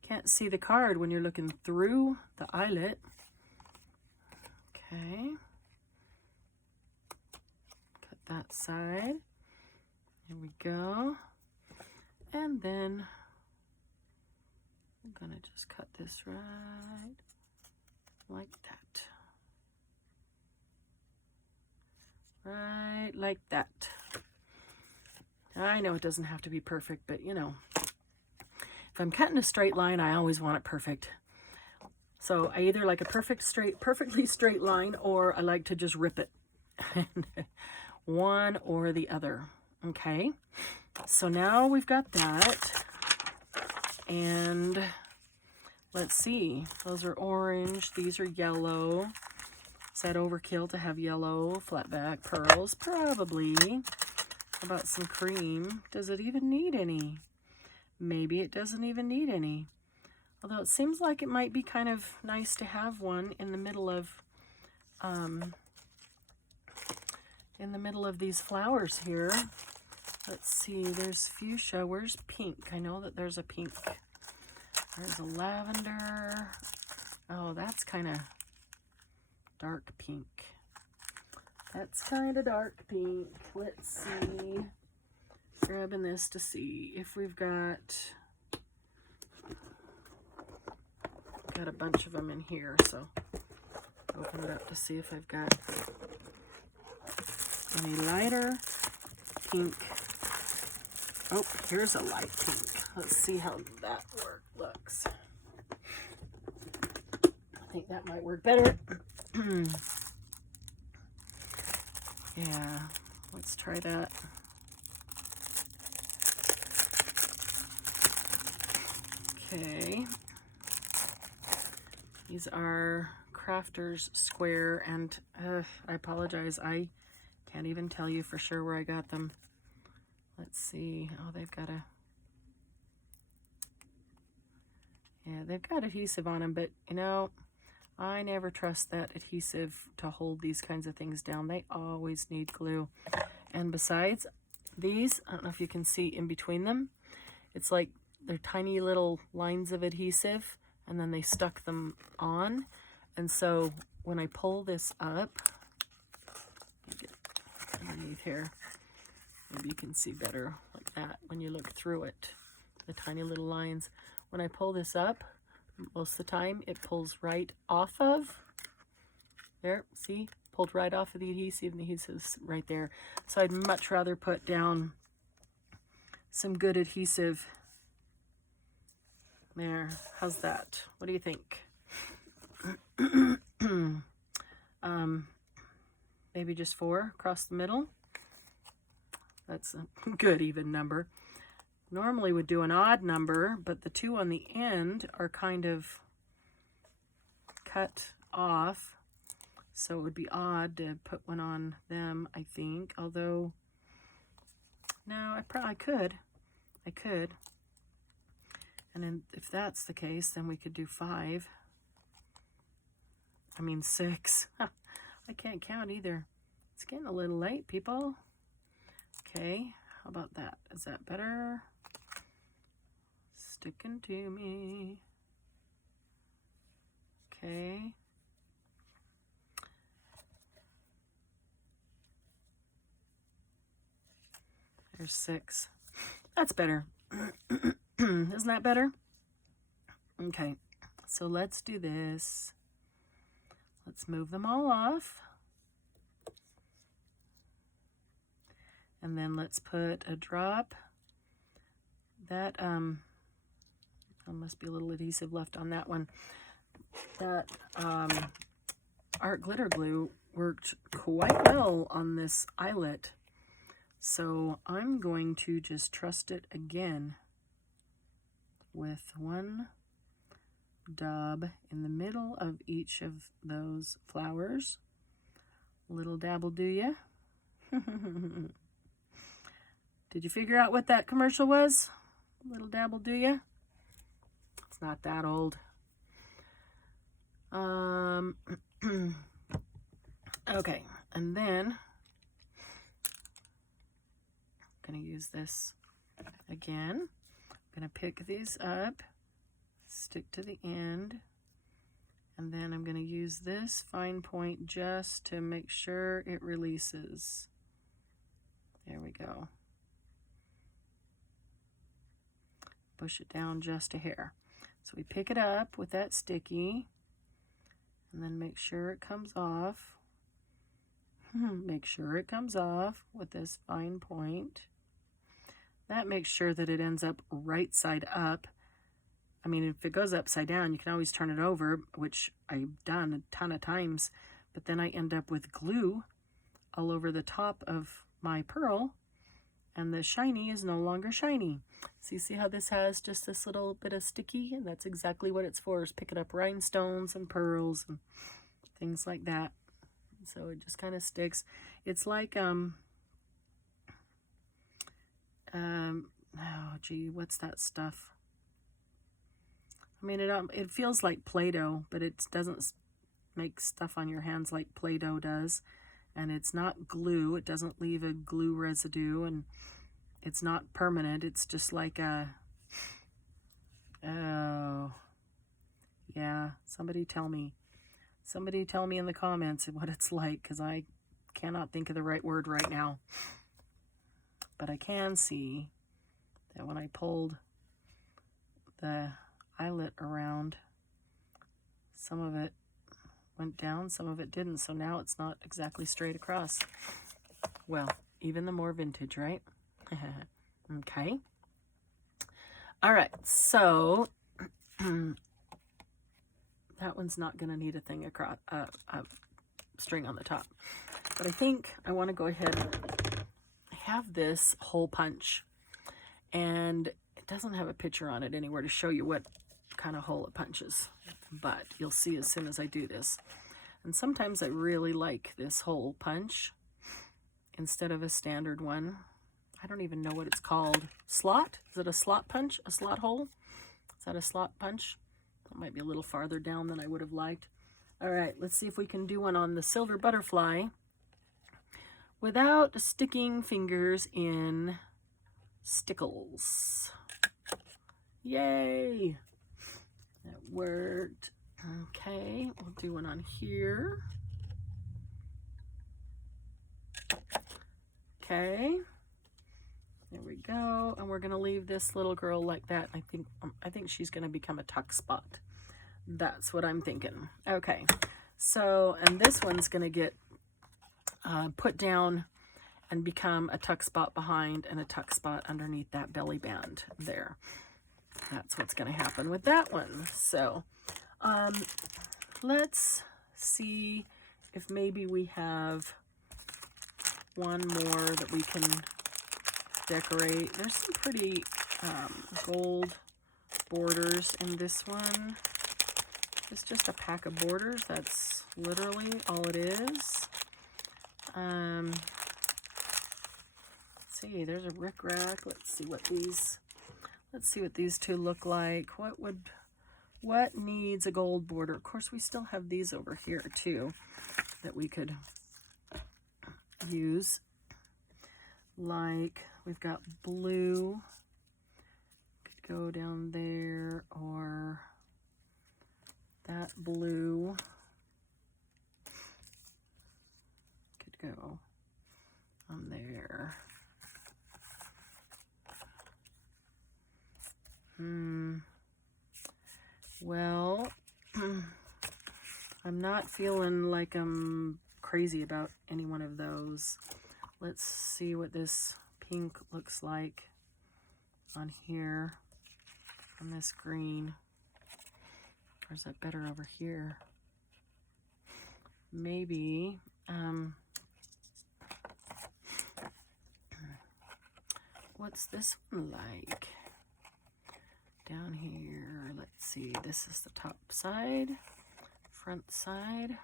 Can't see the card when you're looking through the eyelet. Okay. Cut that side. Here we go. And then I'm gonna just cut this right like that. Right like that. I know it doesn't have to be perfect, but you know, if I'm cutting a straight line, I always want it perfect. So I either like a perfectly straight line, or I like to just rip it. One or the other. Okay. So now we've got that. And let's see. Those are orange. These are yellow. Is that overkill to have yellow flat back pearls? Probably. How about some cream? Does it even need any? Maybe it doesn't even need any. Although it seems like it might be kind of nice to have one in the middle of these flowers here. Let's see, there's fuchsia. Where's pink? I know that there's a pink. There's a lavender. Oh, that's kind of dark pink. That's kind of dark pink. Let's see. Grabbing this to see if we've got a bunch of them in here. So open it up to see if I've got any lighter pink. Oh, here's a light pink. Let's see how that looks. I think that might work better. Yeah, let's try that. Okay. These are Crafter's Square, and I apologize, I can't even tell you for sure where I got them. Let's see. Oh, they've got adhesive on them, but you know, I never trust that adhesive to hold these kinds of things down. They always need glue. And besides, these, I don't know if you can see in between them, it's like they're tiny little lines of adhesive, and then they stuck them on. And so when I pull this up, get underneath here, maybe you can see better like that when you look through it, the tiny little lines. When I pull this up, most of the time it pulls right off of, there, see, pulled right off of the adhesive, and the adhesive's right there. So I'd much rather put down some good adhesive. There, how's that? What do you think? Maybe just 4 across the middle. That's a good even number. Normally would do an odd number, but the 2 on the end are kind of cut off, so it would be odd to put one on them, I think. Although, no, I could. And then if that's the case, then we could do 5. I mean 6. I can't count either. It's getting a little late, people. Okay, how about that? Is that better? Sticking to me. Okay. There's 6. That's better. Isn't that better? Okay, so let's do this. Let's move them all off. And then let's put a drop. That, there must be a little adhesive left on that one. That art glitter glue worked quite well on this eyelet. So I'm going to just trust it again with one dab in the middle of each of those flowers. Little dabble, do ya? Did you figure out what that commercial was? Little dabble, do ya? It's not that old. Okay, and then I'm going to use this again. I'm going to pick these up, stick to the end, and then I'm going to use this fine point just to make sure it releases. There we go. Push it down just a hair. So we pick it up with that sticky, and then make sure it comes off. Make sure it comes off with this fine point. That makes sure that it ends up right side up. I mean, if it goes upside down, you can always turn it over, which I've done a ton of times, but then I end up with glue all over the top of my pearl, and the shiny is no longer shiny. So you see how this has just this little bit of sticky? And that's exactly what it's for, is picking up rhinestones and pearls and things like that. So it just kind of sticks. It's like, oh gee, what's that stuff? I mean, it feels like Play-Doh, but it doesn't make stuff on your hands like Play-Doh does. And it's not glue. It doesn't leave a glue residue, and it's not permanent. It's just like a, oh, yeah, somebody tell me in the comments what it's like, because I cannot think of the right word right now. But I can see that when I pulled the eyelet around, some of it went down, some of it didn't. So now it's not exactly straight across. Well, even the more vintage, right? Okay. All right, so that one's not going to need a thing across, a string on the top. But I think I want to go ahead and have this hole punch, and it doesn't have a picture on it anywhere to show you what kind of hole it punches, but you'll see as soon as I do this. And sometimes I really like this hole punch instead of a standard one. I don't even know what it's called. Slot? Is it a slot punch? A slot hole? Is that a slot punch? That might be a little farther down than I would have liked. All right, let's see if we can do one on the silver butterfly without sticking fingers in stickles. Yay! That worked. Okay, we'll do one on here. Okay. There we go. And we're going to leave this little girl like that. I think she's going to become a tuck spot. That's what I'm thinking. Okay. So, and this one's going to get put down and become a tuck spot behind and a tuck spot underneath that belly band there. That's what's going to happen with that one. So, let's see if maybe we have one more that we can decorate. There's some pretty gold borders in this one. It's just a pack of borders. That's literally all it is. Let's see, there's a rickrack. Let's see what these two look like. What needs a gold border? Of course, we still have these over here too that we could use. Like, we've got blue, could go down there, or that blue could go on there. Well, I'm not feeling like I'm crazy about any one of those. Let's see what this pink looks like on here on this green. Or is that better over here? Maybe, what's this one like? Down here, let's see, this is the top side, front side.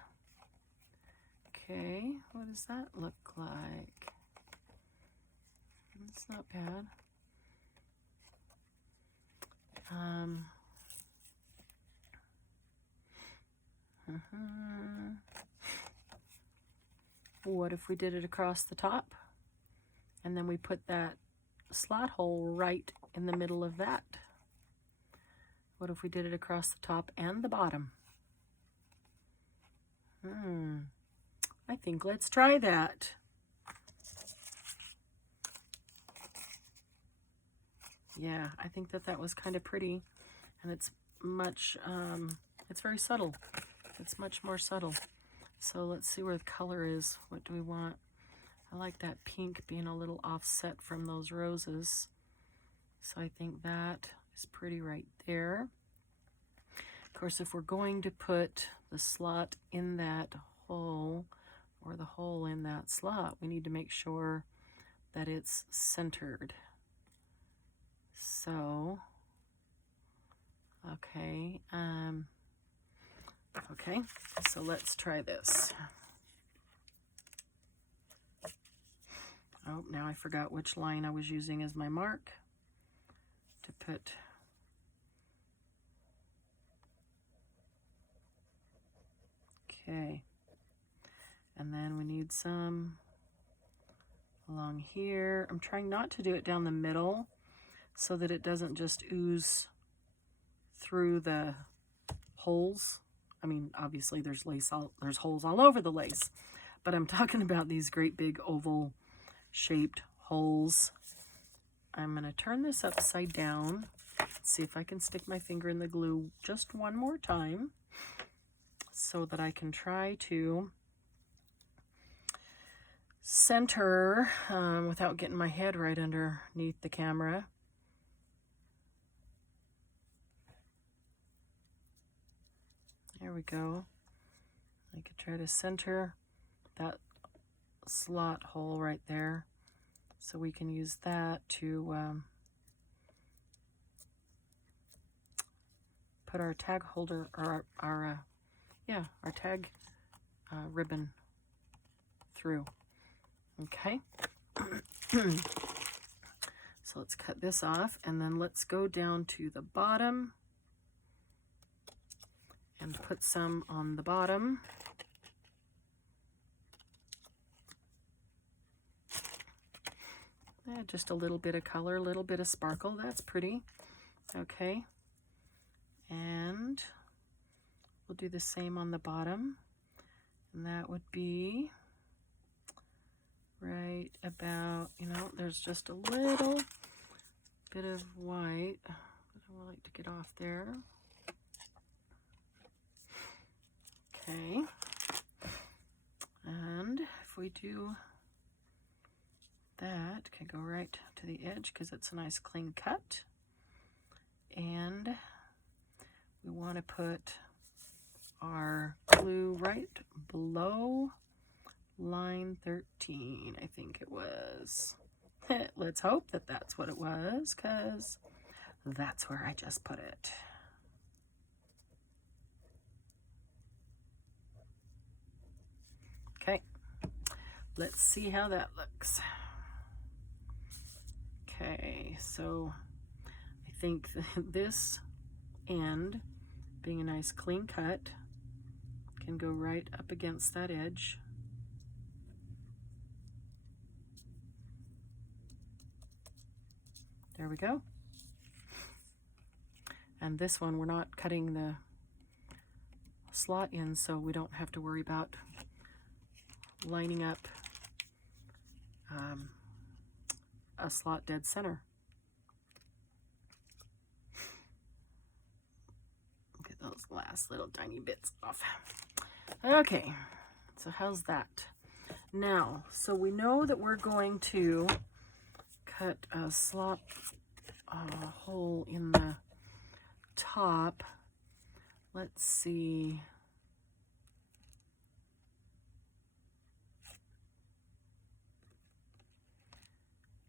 Okay, what does that look like? It's not bad. What if we did it across the top? And then we put that slot hole right in the middle of that. What if we did it across the top and the bottom? I think let's try that. Yeah, I think that was kind of pretty, and it's much, it's very subtle. It's much more subtle. So let's see where the color is. What do we want? I like that pink being a little offset from those roses. So I think that is pretty right there. Of course, if we're going to put the slot in that hole, or the hole in that slot, we need to make sure that it's centered. So, okay, okay, so let's try this. Oh, now I forgot which line I was using as my mark to put. Okay, and then we need some along here. I'm trying not to do it down the middle so that it doesn't just ooze through the holes. I mean, obviously there's holes all over the lace, but I'm talking about these great big oval shaped holes. I'm going to turn this upside down, see if I can stick my finger in the glue just one more time so that I can try to center without getting my head right underneath the camera. There we go. I could try to center that slot hole right there, so we can use that to put our tag holder, or our tag ribbon through. Okay. So let's cut this off, and then let's go down to the bottom and put some on the bottom. Just a little bit of color, a little bit of sparkle. That's pretty. Okay. And we'll do the same on the bottom. And that would be right about, there's just a little bit of white. I would like to get off there. Okay. And if we do that, can go right to the edge because it's a nice clean cut. And we want to put our glue right below line 13, I think it was. Let's hope that that's what it was, because that's where I just put it. Okay, let's see how that looks. Okay, so I think this end, being a nice clean cut, can go right up against that edge. There we go. And this one, we're not cutting the slot in, so we don't have to worry about lining up a slot dead center. Get those last little tiny bits off. Okay, so how's that? Now, so we know that we're going to cut a slot hole in the top. Let's see.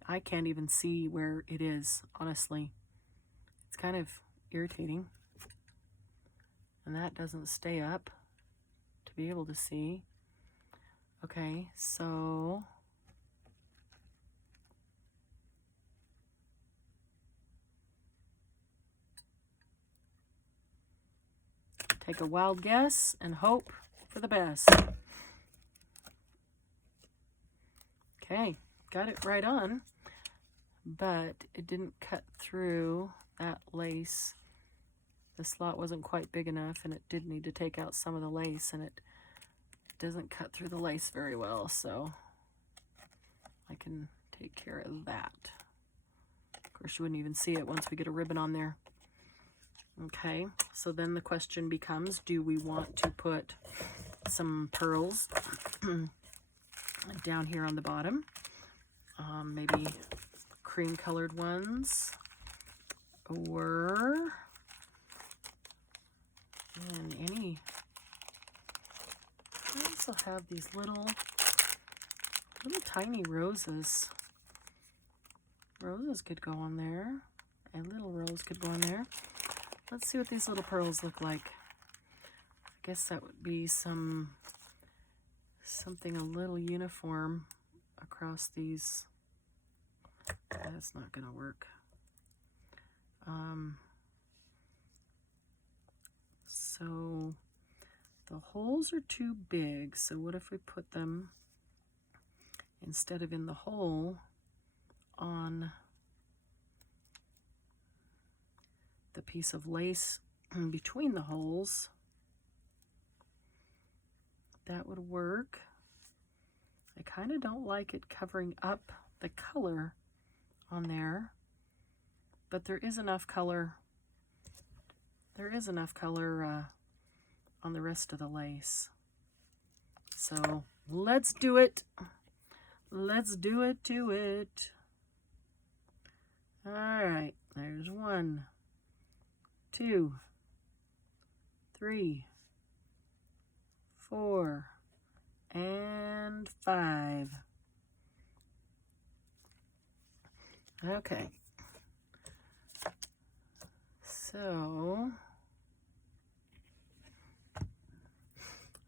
I can't even see where it is, honestly. It's kind of irritating. And that doesn't stay up to be able to see. Okay, so take a wild guess and hope for the best. Okay, got it right on, but it didn't cut through that lace. The slot wasn't quite big enough, and it did need to take out some of the lace, and it doesn't cut through the lace very well, so I can take care of that. Of course, you wouldn't even see it once we get a ribbon on there. Okay, so then the question becomes, do we want to put some pearls down here on the bottom? Maybe cream colored ones, or any. I also have these little tiny roses. Roses could go on there. A little rose could go on there. Let's see what these little pearls look like. I guess that would be something a little uniform across these. That's not gonna work. So the holes are too big, so what if we put them, instead of in the hole, on the piece of lace between the holes? That would work. I kind of don't like it covering up the color on there, but there is enough color. There is enough color on the rest of the lace. So let's do it. Let's do it to it. All right, there's 1, 2, 3, 4, and 5. Okay. So,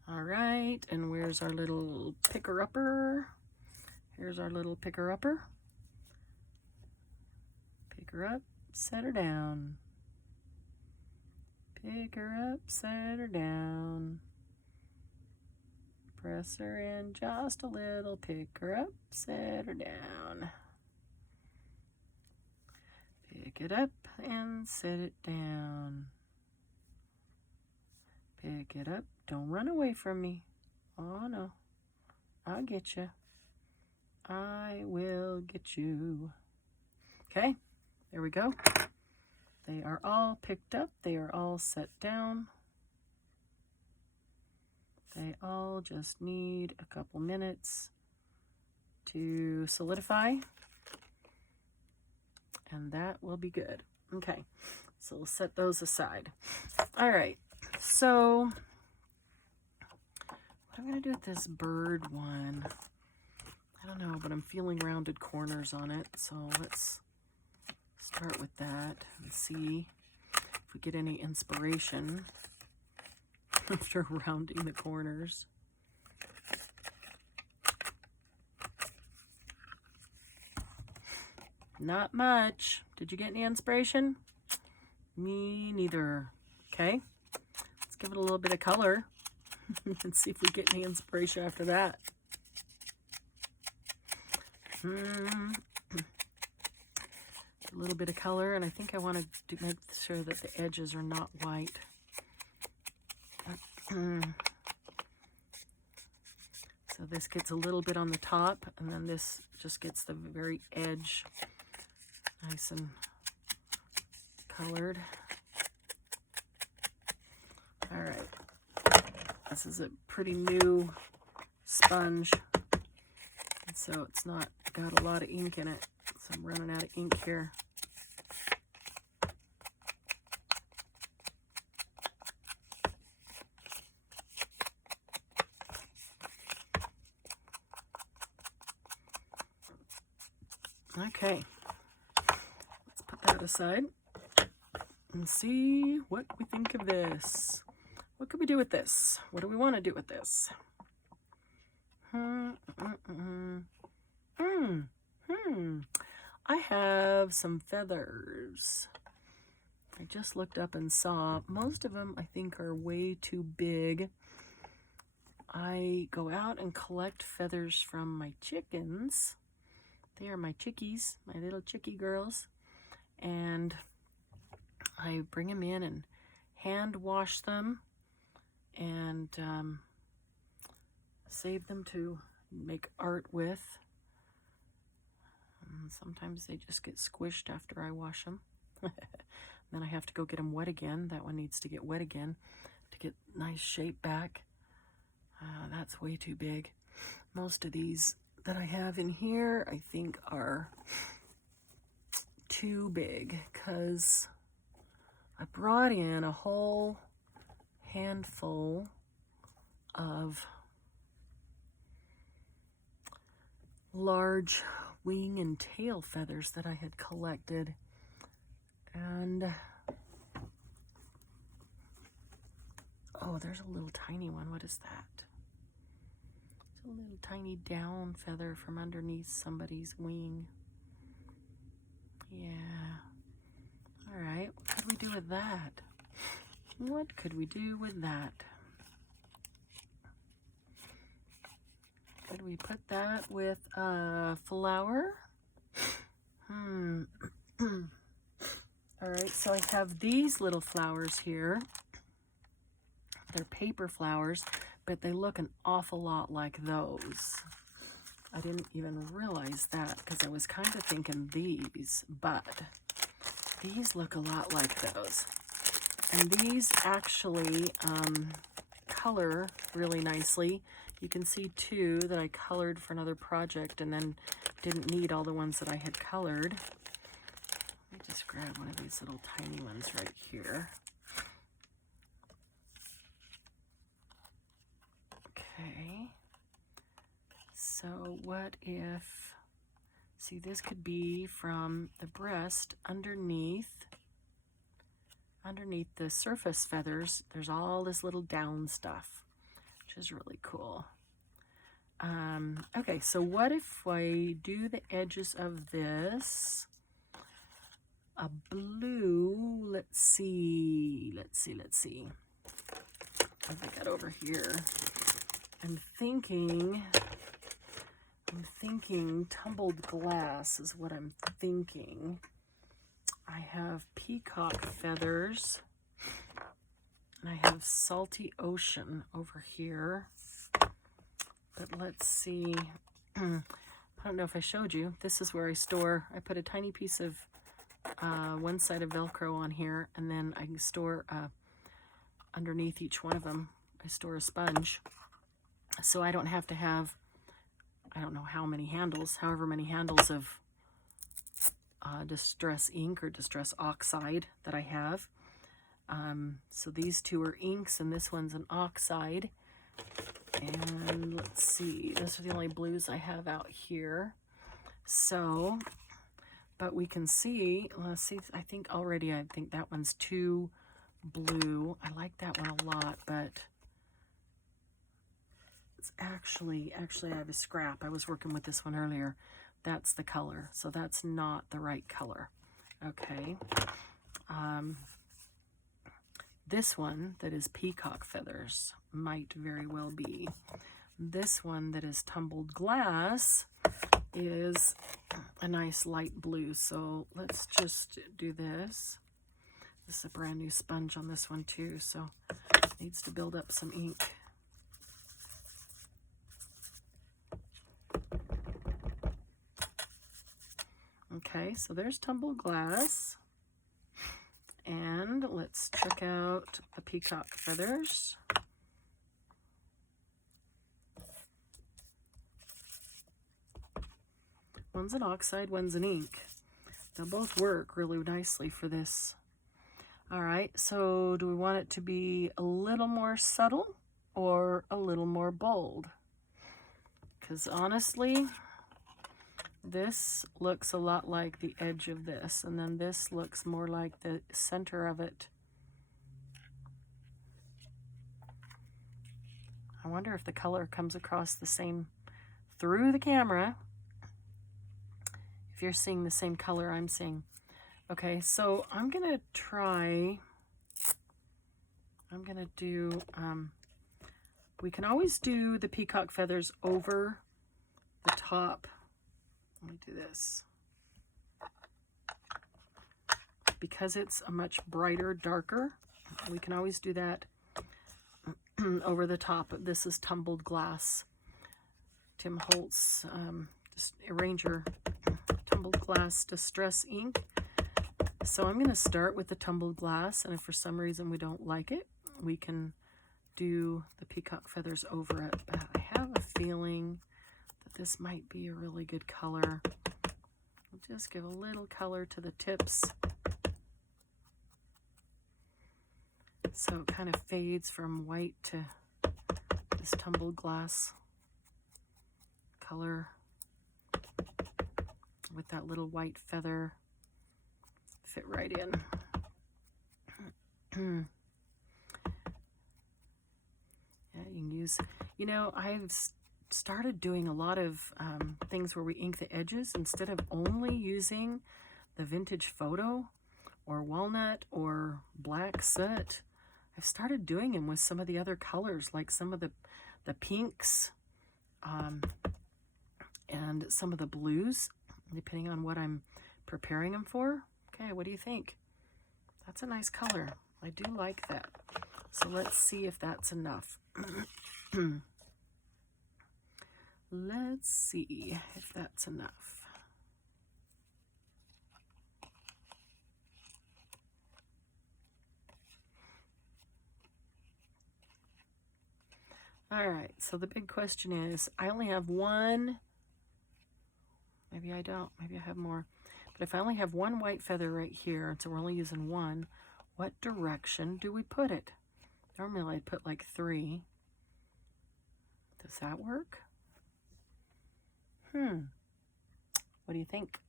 all right, and where's our little picker-upper? Here's our little picker-upper. Pick her up, set her down. Pick her up, set her down. Press her in just a little, pick her up, set her down. Pick it up and set it down. Pick it up, don't run away from me. Oh no, I'll get you. I will get you. Okay, there we go. They are all picked up, they are all set down. They all just need a couple minutes to solidify, and that will be good. Okay, so we'll set those aside. All right, so what I'm going to do with this bird one, I don't know, but I'm feeling rounded corners on it, so let's start with that and see if we get any inspiration after rounding the corners. Not much. Did you get any inspiration? Me neither. Okay, let's give it a little bit of color and see if we get any inspiration after that. A little bit of color, and I think I want to make sure that the edges are not white. So this gets a little bit on the top, and then this just gets the very edge nice and colored. This is a pretty new sponge, and so it's not got a lot of ink in it. So I'm running out of ink here. Okay, let's put that aside and see what we think of this. What could we do with this? What do we want to do with this? I have some feathers. I just looked up and saw most of them I think are way too big. I go out and collect feathers from my chickens. They are my chickies, my little chickie girls. And I bring them in and hand wash them and save them to make art with. Sometimes they just get squished after I wash them. Then I have to go get them wet again. That one needs to get wet again to get nice shape back. That's way too big. Most of these that I have in here I think are too big because I brought in a whole handful of large wing and tail feathers that I had collected, and oh, there's a little tiny one. What is that? It's a little tiny down feather from underneath somebody's wing. Yeah. All right, what could we do with that? What could we do with that? Could we put that with a flower? All right, so I have these little flowers here. They're paper flowers, but they look an awful lot like those. I didn't even realize that because I was kind of thinking these, but these look a lot like those. And these actually color really nicely. You can see two that I colored for another project and then didn't need all the ones that I had colored. Let me just grab one of these little tiny ones right here. Okay. So what if, see, this could be from the breast underneath the surface feathers. There's all this little down stuff, which is really cool. Okay, so what if I do the edges of this a blue? Let's see. I've got that over here. I'm thinking tumbled glass is what I'm thinking. I have peacock feathers, and I have salty ocean over here. But let's see. I don't know if I showed you. This is where I put a tiny piece of one side of Velcro on here, and then I can store underneath each one of them, I store a sponge. So I don't have to have, I don't know how many handles, however many handles of distress ink or distress oxide that I have. So these two are inks and this one's an oxide. And let's see, those are the only blues I have out here. So, but we can see, let's see, I think that one's too blue. I like that one a lot, but it's actually I have a scrap. I was working with this one earlier. That's the color, so that's not the right color. Okay. This one that is peacock feathers might very well be. This one that is tumbled glass is a nice light blue. So let's just do this. This is a brand new sponge on this one too, so it needs to build up some ink. Okay, so there's tumbled glass. And let's check out the peacock feathers. One's an oxide, one's an ink. They'll both work really nicely for this. All right, so do we want it to be a little more subtle or a little more bold? Because honestly, this looks a lot like the edge of this, and then this looks more like the center of it. I wonder if the color comes across the same through the camera, if you're seeing the same color I'm seeing. Okay, so I'm gonna do, we can always do the peacock feathers over the top. Let me do this. Because it's a much brighter, darker, we can always do that over the top. This is tumbled glass. Tim Holtz Ranger tumbled glass distress ink. So I'm going to start with the tumbled glass, and if for some reason we don't like it, we can do the peacock feathers over it. But I have a feeling that this might be a really good color. We'll just give a little color to the tips, so it kind of fades from white to this tumbled glass color with that little white feather. Fit right in. Yeah, you can use, you know, I've started doing a lot of things where we ink the edges instead of only using the vintage photo or walnut or black soot. I've started doing them with some of the other colors, like some of the pinks and some of the blues, depending on what I'm preparing them for. Okay, what do you think? That's a nice color. I do like that. So let's see if that's enough. Let's see if that's enough. All right, so the big question is, I only have one, maybe I don't, maybe I have more. But if I only have one white feather right here, and so we're only using one, what direction do we put it? Normally I'd put like 3. Does that work? What do you think?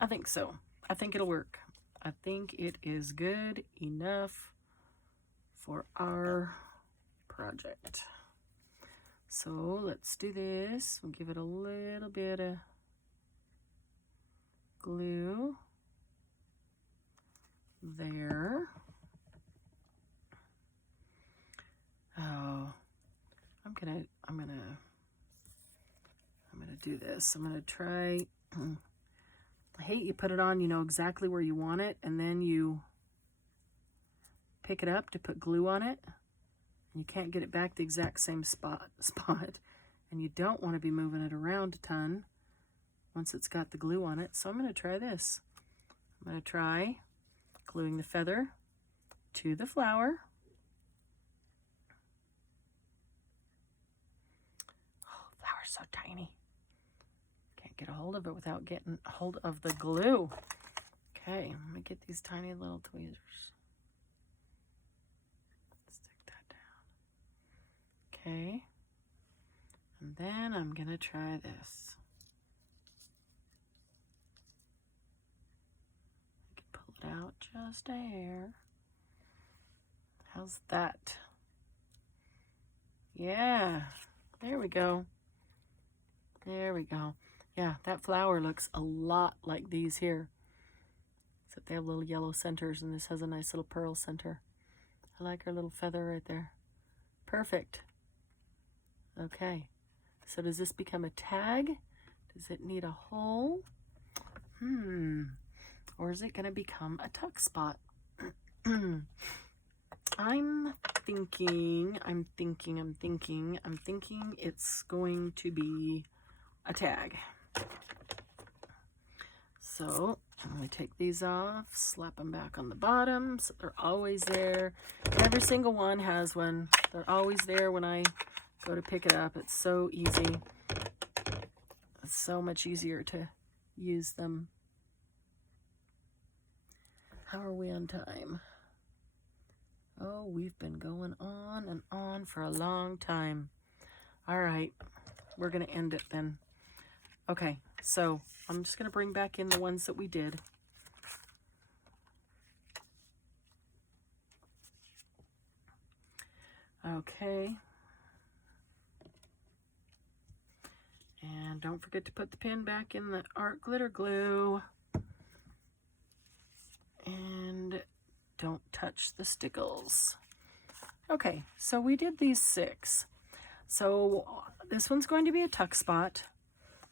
I think so. I think it'll work. I think it is good enough for our project. So let's do this. We'll give it a little bit of glue there. Oh, I'm gonna do this. I'm gonna try. I hate you put it on, you know exactly where you want it, and then you pick it up to put glue on it, and you can't get it back the exact same spot, and you don't want to be moving it around a ton once it's got the glue on it. So I'm going to try this. I'm going to try gluing the feather to the flower. Oh, the flower's so tiny. Can't get a hold of it without getting a hold of the glue. Okay, let me get these tiny little tweezers. Stick that down. Okay. And then I'm going to try this. Out just a hair. How's that? Yeah, there we go. There we go. Yeah, that flower looks a lot like these here, except they have little yellow centers, and this has a nice little pearl center. I like her little feather right there. Perfect. Okay, so does this become a tag? Does it need a hole? Or is it going to become a tuck spot? I'm thinking it's going to be a tag. So I'm going to take these off, slap them back on the bottom so they're always there. Every single one has one. They're always there when I go to pick it up. It's so easy. It's so much easier to use them. How are we on time? Oh, we've been going on and on for a long time. All right, we're going to end it then. Okay, so I'm just going to bring back in the ones that we did. Okay. And don't forget to put the pin back in the art glitter glue. And don't touch the stickles. Okay, so we did these 6. So this one's going to be a tuck spot.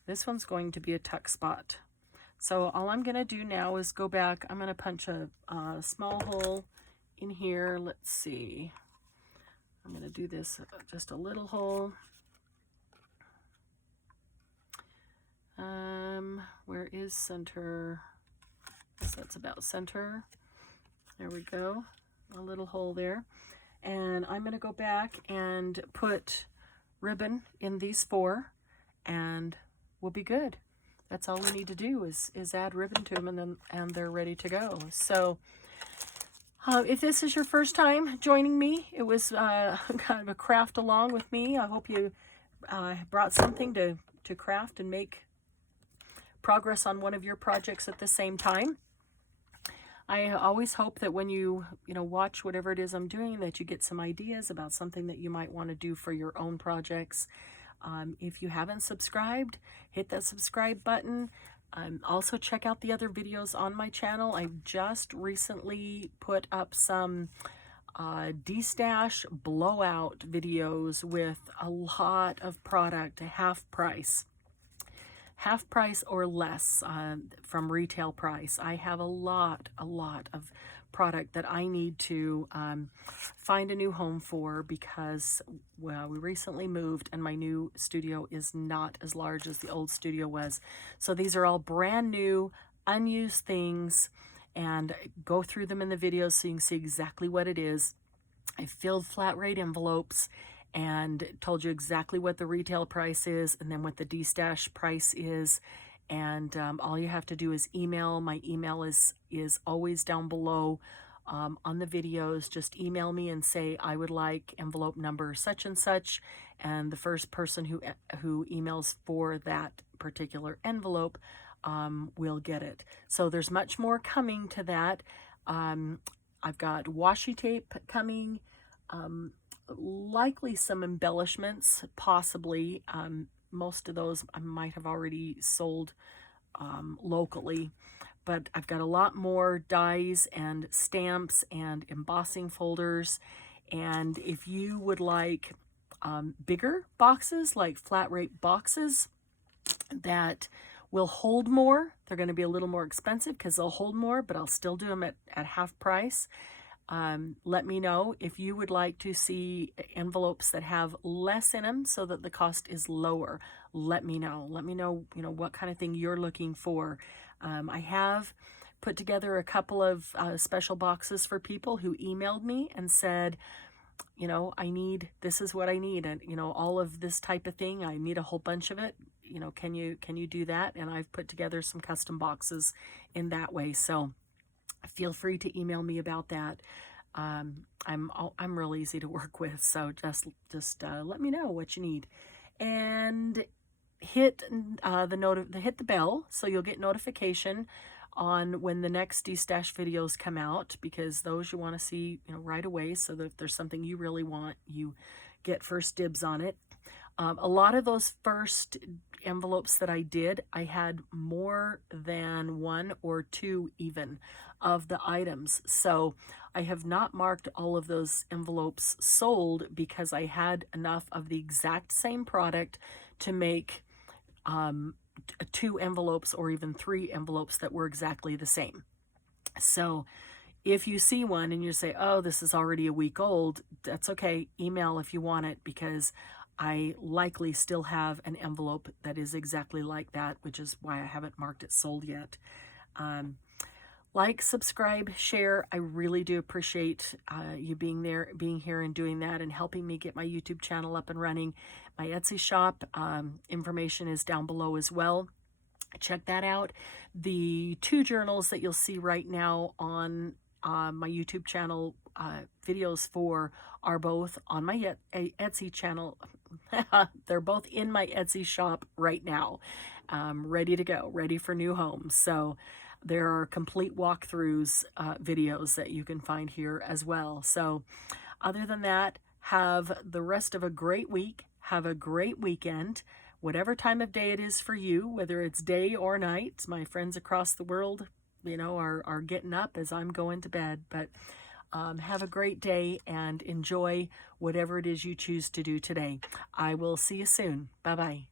This one's going to be a tuck spot. So all I'm going to do now is go back. I'm going to punch a small hole in here. Let's see. I'm going to do this just a little hole. Where is center? So that's about center. There we go. A little hole there. And I'm going to go back and put ribbon in these 4, and we'll be good. That's all we need to do is add ribbon to them, and they're ready to go. So if this is your first time joining me, it was kind of a craft along with me. I hope you brought something to craft and make progress on one of your projects at the same time. I always hope that when you watch whatever it is I'm doing, that you get some ideas about something that you might want to do for your own projects. If you haven't subscribed, hit that subscribe button. Also check out the other videos on my channel. I just recently put up some de-stash blowout videos with a lot of product, half price or less from retail price. I have a lot of product that I need to find a new home for, because, well, we recently moved and my new studio is not as large as the old studio was. So these are all brand new, unused things, and go through them in the videos so you can see exactly what it is. I filled flat rate envelopes and told you exactly what the retail price is and then what the de-stash price is. And all you have to do is email. My email is always down below on the videos. Just email me and say, I would like envelope number such and such. And the first person who emails for that particular envelope will get it. So there's much more coming to that. I've got washi tape coming. Likely some embellishments, possibly. Most of those I might have already sold locally, but I've got a lot more dies and stamps and embossing folders. And if you would like bigger boxes, like flat rate boxes that will hold more, they're going to be a little more expensive because they'll hold more, but I'll still do them at half price. Let me know if you would like to see envelopes that have less in them so that the cost is lower. Let me know. Let me know, what kind of thing you're looking for. I have put together a couple of special boxes for people who emailed me and said, this is what I need. And, all of this type of thing, I need a whole bunch of it. Can you do that? And I've put together some custom boxes in that way. So feel free to email me about that. I'm real easy to work with, so just let me know what you need, and hit hit the bell so you'll get notification on when the next de-stash videos come out, because those you want to see right away, so that if there's something you really want, you get first dibs on it. A lot of those first envelopes that I did, I had more than 1 or 2 even of the items. So I have not marked all of those envelopes sold because I had enough of the exact same product to make 2 envelopes or even 3 envelopes that were exactly the same. So if you see one and you say, oh, this is already a week old, that's okay. Email if you want it, because I likely still have an envelope that is exactly like that, which is why I haven't marked it sold yet. Like, subscribe, share. I really do appreciate you being here and doing that and helping me get my YouTube channel up and running. My Etsy shop information is down below as well. Check that out. The 2 journals that you'll see right now on my YouTube channel videos for are both on my Etsy channel. They're both in my Etsy shop right now, ready to go, ready for new homes. So there are complete walkthroughs videos that you can find here as well. So other than that, have the rest of a great week. Have a great weekend. Whatever time of day it is for you, whether it's day or night. My friends across the world, are getting up as I'm going to bed. But have a great day and enjoy whatever it is you choose to do today. I will see you soon. Bye-bye.